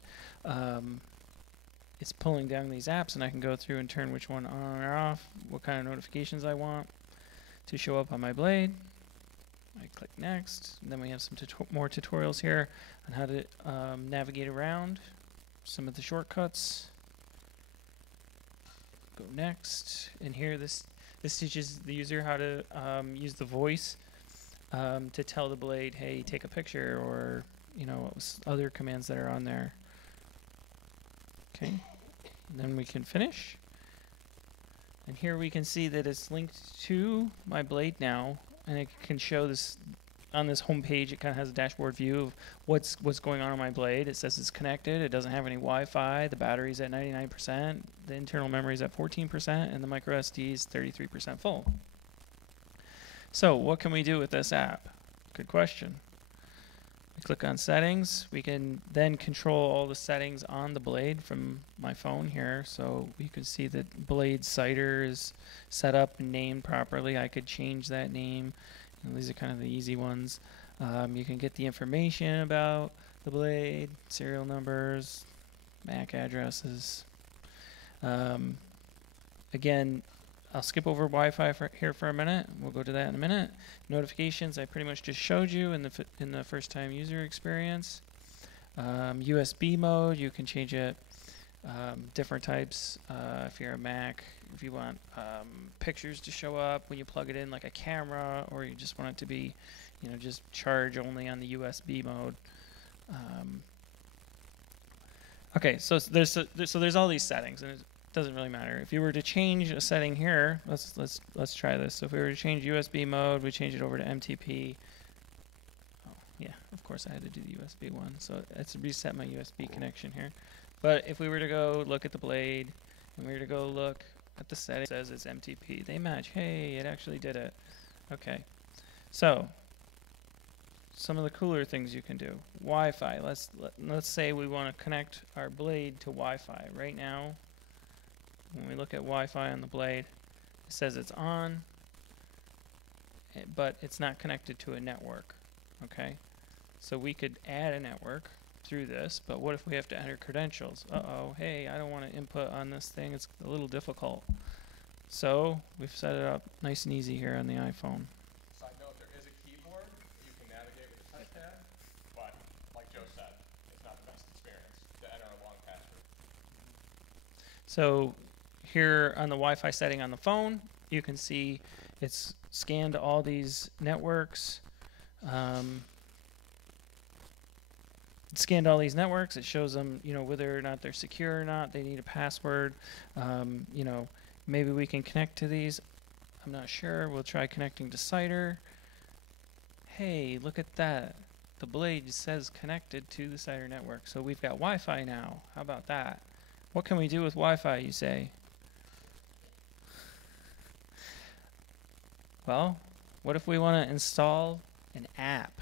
it's pulling down these apps, and I can go through and turn which one on or off, what kind of notifications I want to show up on my blade. I click next, and then we have some more tutorials here on how to navigate around, some of the shortcuts. Go next, and here this teaches the user how to use the voice to tell the blade, hey, take a picture, or other commands that are on there. Okay, and then we can finish. And here we can see that it's linked to my blade now, and it can show this on this home page. It kind of has a dashboard view of what's going on my blade. It says it's connected. It doesn't have any Wi-Fi. The battery's at 99%. The internal memory is at 14%, and the micro SD is 33% full. So what can we do with this app? Good question. We click on settings. We can then control all the settings on the blade from my phone here. So you can see that blade CIDER is set up and named properly. I could change that name. These are kind of the easy ones. You can get the information about the blade, serial numbers, MAC addresses. Again, I'll skip over Wi-Fi here for a minute. We'll go to that in a minute. Notifications, I pretty much just showed you in the first-time user experience. USB mode, you can change it. Different types. If you're a Mac, if you want pictures to show up when you plug it in, like a camera, or you just want it to be, just charge only on the USB mode. Okay, so there's all these settings, and doesn't really matter. If you were to change a setting here, let's try this. So if we were to change USB mode, we change it over to MTP. Oh, yeah, of course I had to do the USB one. So let's reset my USB connection here. But if we were to go look at the blade, and we were to go look at the setting, it says it's MTP. They match. Hey, it actually did it. Okay. So some of the cooler things you can do. Wi-Fi. Let's say we want to connect our blade to Wi-Fi. Right now, when we look at Wi-Fi on the blade, it says it's on, but it's not connected to a network. Okay, so we could add a network through this, but what if we have to enter credentials? Uh-oh, hey, I don't want to input on this thing. It's a little difficult. So we've set it up nice and easy here on the iPhone. Side note, there is a keyboard you can navigate with a touchpad, but like Joe said, it's not the best experience to enter a long password. So here on the Wi-Fi setting on the phone, you can see it's scanned all these networks. It scanned all these networks. It shows them, you know, whether or not they're secure or not. They need a password. You know, maybe we can connect to these. I'm not sure. We'll try connecting to CIDER. Hey, look at that. The blade says connected to the CIDER network. So we've got Wi-Fi now. How about that? What can we do with Wi-Fi, you say? Well, what if we want to install an app?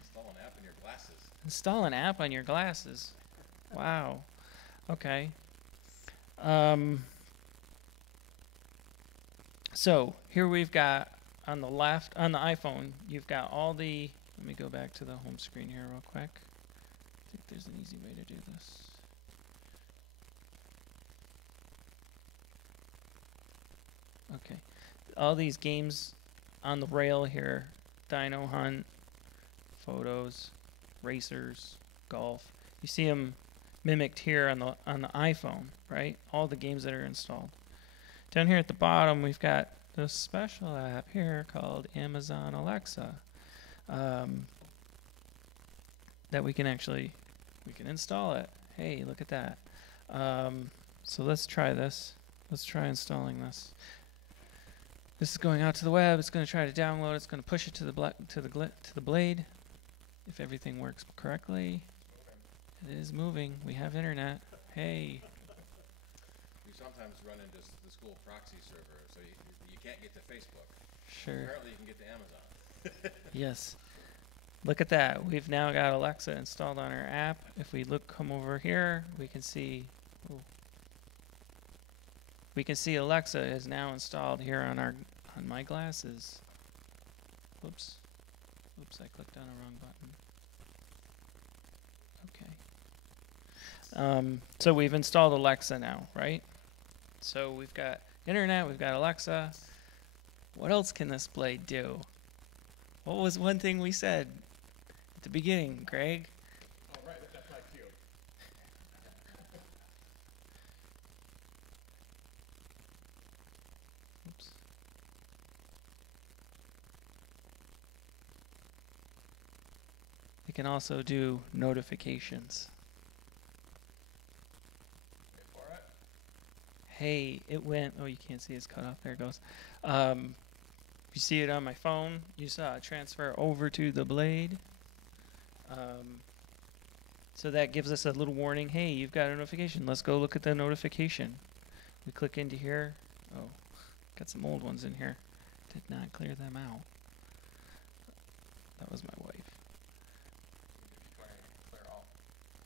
Install an app in your glasses. Install an app on your glasses. Wow. Okay. So here we've got on the left, on the iPhone, you've got all the, let me go back to the home screen here real quick. I think there's an easy way to do this. Okay. All these games on the rail here, Dino Hunt, Photos, Racers, Golf. You see them mimicked here on the iPhone, right? All the games that are installed. Down here at the bottom, we've got this special app here called Amazon Alexa that we can install it. Hey, look at that. So let's try this. Let's try installing this. This is going out to the web. It's going to try to download. It's going to push it to the blade. If everything works correctly, it is moving. We have internet. Hey. We sometimes run into the school proxy server, so you can't get to Facebook. Sure. Apparently, you can get to Amazon. Yes. Look at that. We've now got Alexa installed on our app. If we come over here, we can see. Ooh. We can see Alexa is now installed here on my glasses. Whoops. Oops, I clicked on the wrong button. Okay. So we've installed Alexa now, right? So we've got internet, we've got Alexa. What else can this blade do? What was one thing we said at the beginning, Greg? Oh, right, that's my cue. Oops. It can also do notifications. Wait for it. Hey, it went. Oh, you can't see it's cut off. There it goes. You see it on my phone. You saw it transfer over to the blade. So that gives us a little warning. Hey, you've got a notification. Let's go look at the notification. We click into here. Oh, got some old ones in here. Did not clear them out. That was my wife. Clear all.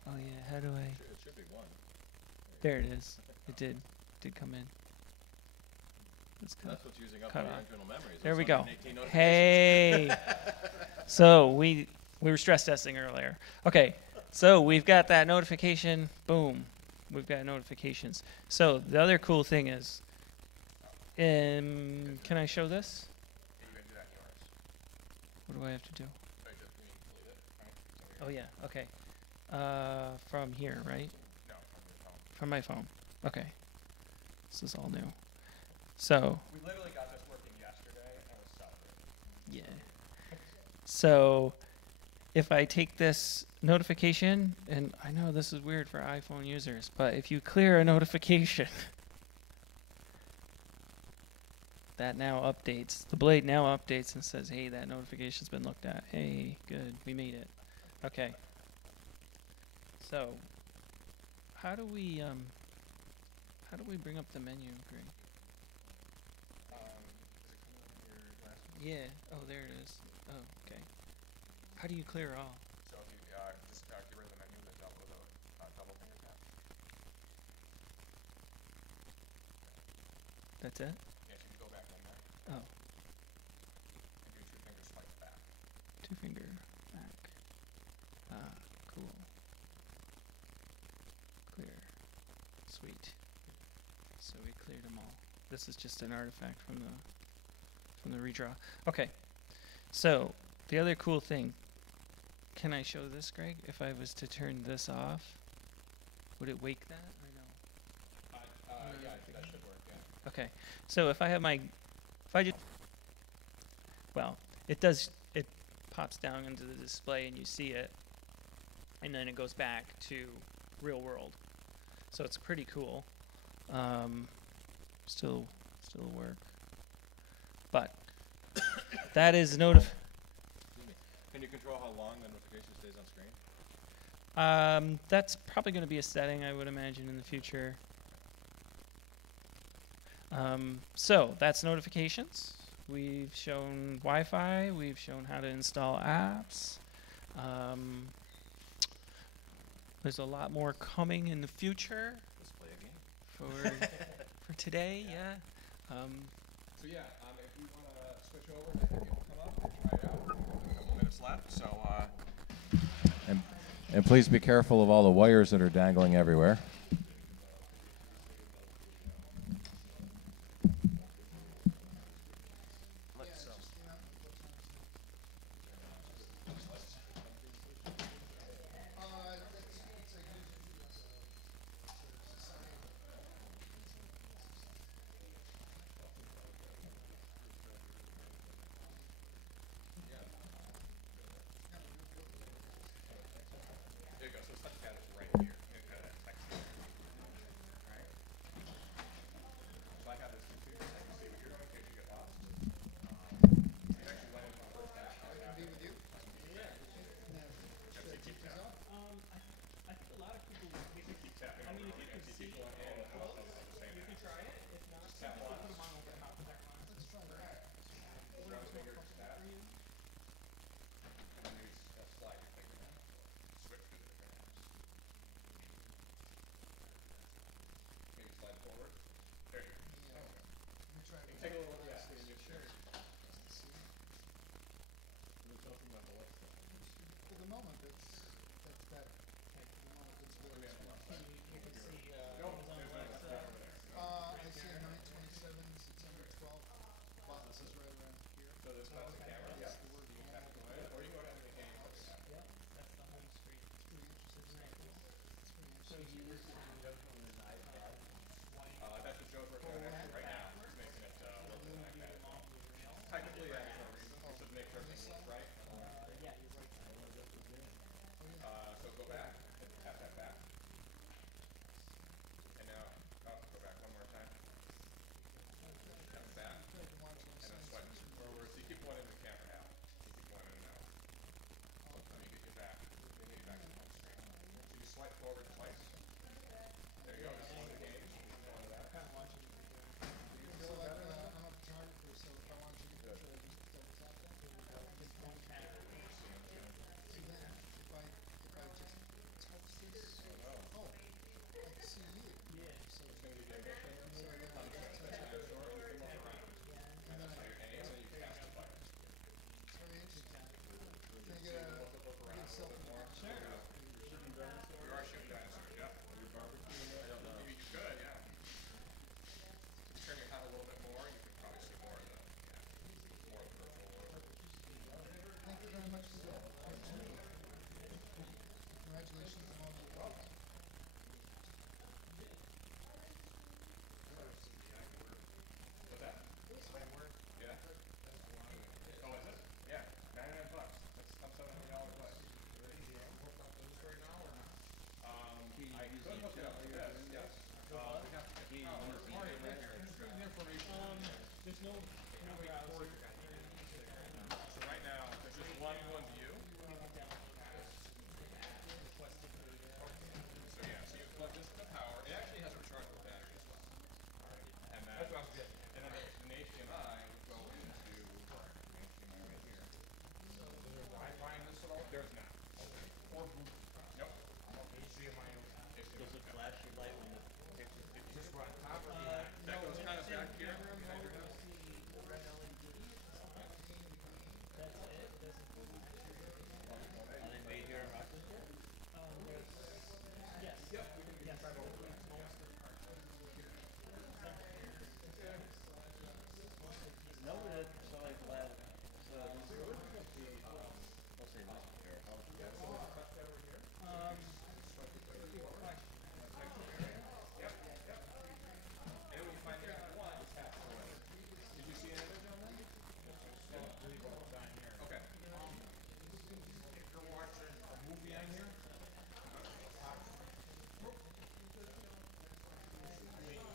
Oh yeah, how do I? It should be one. There it is. It did come in. That's what's using up cut all your off. internal memories. There Those we go. 118 notifications. Hey. So we were stress testing earlier. Okay. So we've got that notification. Boom. We've got notifications. So the other cool thing is, can I show this? Yeah, you can do that in yours. What do I have to do? So you just delete it, right? So Oh yeah. Okay. From here, right? No, from your phone. From my phone. Okay. This is all new. So. We literally got this working yesterday and was celebrating. Yeah. So if I take this notification, and I know this is weird for iPhone users, but if you clear a notification, that now updates. The blade now updates and says, hey, that notification's been looked at. Hey, good, we made it. Okay. So, how do we bring up the menu, Greg? Yeah. Oh, there it is. Oh, okay. How do you clear all? So if you just get rid of the menu with a double finger tap. That's it? Yes, you can go back in there. Oh. And do 2 finger swipe back. 2 finger back. Ah, cool. Clear. Sweet. So we cleared them all. This is just an artifact from the redraw. Okay. So the other cool thing. Can I show this, Greg? If I was to turn this off, would it wake that or no? Yeah, that should work. Yeah. Okay. So if I have my, well, it does. It pops down into the display and you see it, and then it goes back to real world. So it's pretty cool. Still work. But that is Can you control how long the notification stays on screen? That's probably going to be a setting, I would imagine, in the future. So that's notifications. We've shown Wi-Fi. We've shown how to install apps. There's a lot more coming in the future. Let's play a game. For today, yeah. So yeah, if you want to switch over and have people come up and try it out, we have a couple minutes left. So. And please be careful of all the wires that are dangling everywhere. There you go. So the touchpad is right here. You can text it. Right? So I have this computer. I can see what you're doing in case you get lost. You actually went into the first app. I can be with you. Yeah. Keep tapping. I think a lot of people would Keep tapping. I mean, if you can see going in and out of the same you can try it. If not, just tap once. put them on over the top of that one. Let's try that. One finger tap. And then maybe slide your finger down. Switch to the different apps. Maybe slide forward. There you go. Yeah. Okay. Let me try it. Take a little, yeah. Sure. We're talking about the light stuff. For the moment, that's better. For the moment, it's really You can see No, Amazon Alexa. I see a 9/27, September 12th. Wow, this is right around here. So that's the camera? Yeah. The word You have to go ahead, or you go ahead and make any other app. Yep, that's the home screen. It's pretty interesting. It's pretty So interesting. you That's what Joe's working on actually right now. He's making it work with an iPad. Technically, yeah, there's no reason. This would make everything look right. yeah, you're right. So go back and tap that back. And now, go back one more time. Tap it back. And then swipe forward. So you keep going into the camera now. You keep going in and out. Let me get you back. Let me get you back to the home screen. So you swipe forward twice. There you go. This is one of the games. You can go into that. So I'm a photographer, so if I want to take a picture, I just double tap that. So then, if I just touch this, oh, I can see you. Yeah. So It's going to give you a mission. So I gotta touch That's it. your short. You can look around. And then That's how your aim, and then you cast the button. it's very interesting. Can I So get you a can look around a little bit more. Sure. You are shooting dinosaurs, yeah. Your barbecue? I don't know. You could, yeah. Turn your head a little bit more, you can probably see more of the virtual world. Thank you very much for the opportunity. Congratulations on all the work. What's that? Yeah. Oh, is it? Yeah. $99. That's $700 price. That goes kind of back here behind your house.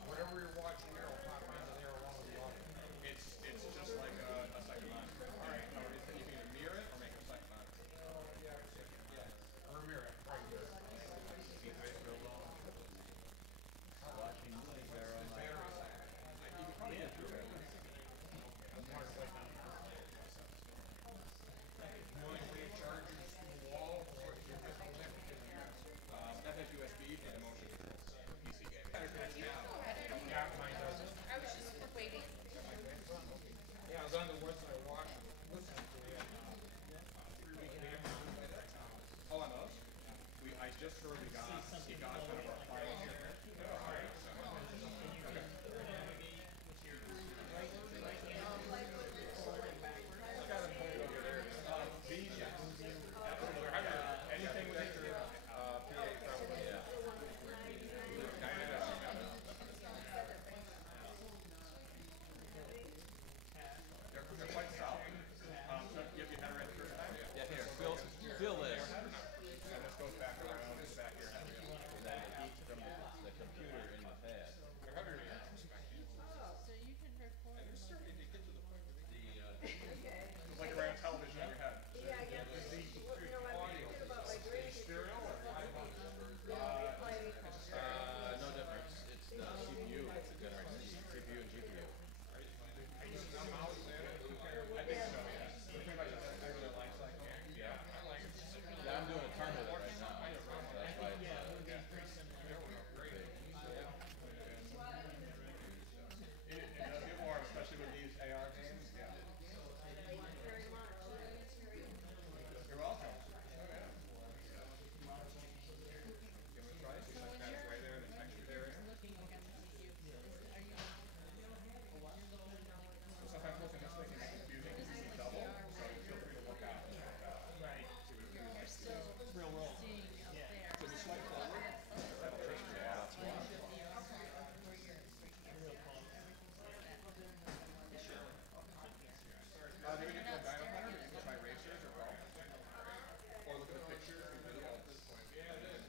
Whatever you're watching here will pop onto there along with the audio. It's just like a second monitor. All right. Or you can either mirror it or make a second monitor. Or mirror it. Right here. Watching movies there on my battery. You can probably get through it. The only way it charges from the wall or if you're that has USB and motion controls. PC game. Yeah, mine does. I was just waiting. Yeah, I was on the website watching, listening to it. 3-week demo. Oh, on those? I just heard we got kind of a final shipment. These, yes. Anything with extra PA probably. Yeah. They're quite solid. So you have your head ready the first time? Yeah, here, feel this. And this goes back around and back here. And then it heats from the computer in the pad. So you can record. And they're starting to get to the point where Okay. it's like around television in your head. Yeah, I get it. You know, I think about my grade. Stereo or No difference. It's the CPU that's the difference. CPU and GPU. I think so, yeah. Pretty much regular life cycle. Yeah, I like it. Yeah, I'm doing a ton of it right now. That's why It does get warm, especially with these AR games. Yeah. Thank you very much. You're welcome. Oh, yeah. Give it a try. See like that way there in the texture area. Sometimes looking at this thing is confusing because it's double, so feel free to look out. Right. Real roll. Yeah. So the slight forward. yeah, that's fun. Maybe do a dyno cutter, or you can try racers or golf. Or look at the pictures and video at this point. Yeah, it is.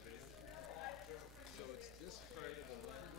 So it's this part of the lens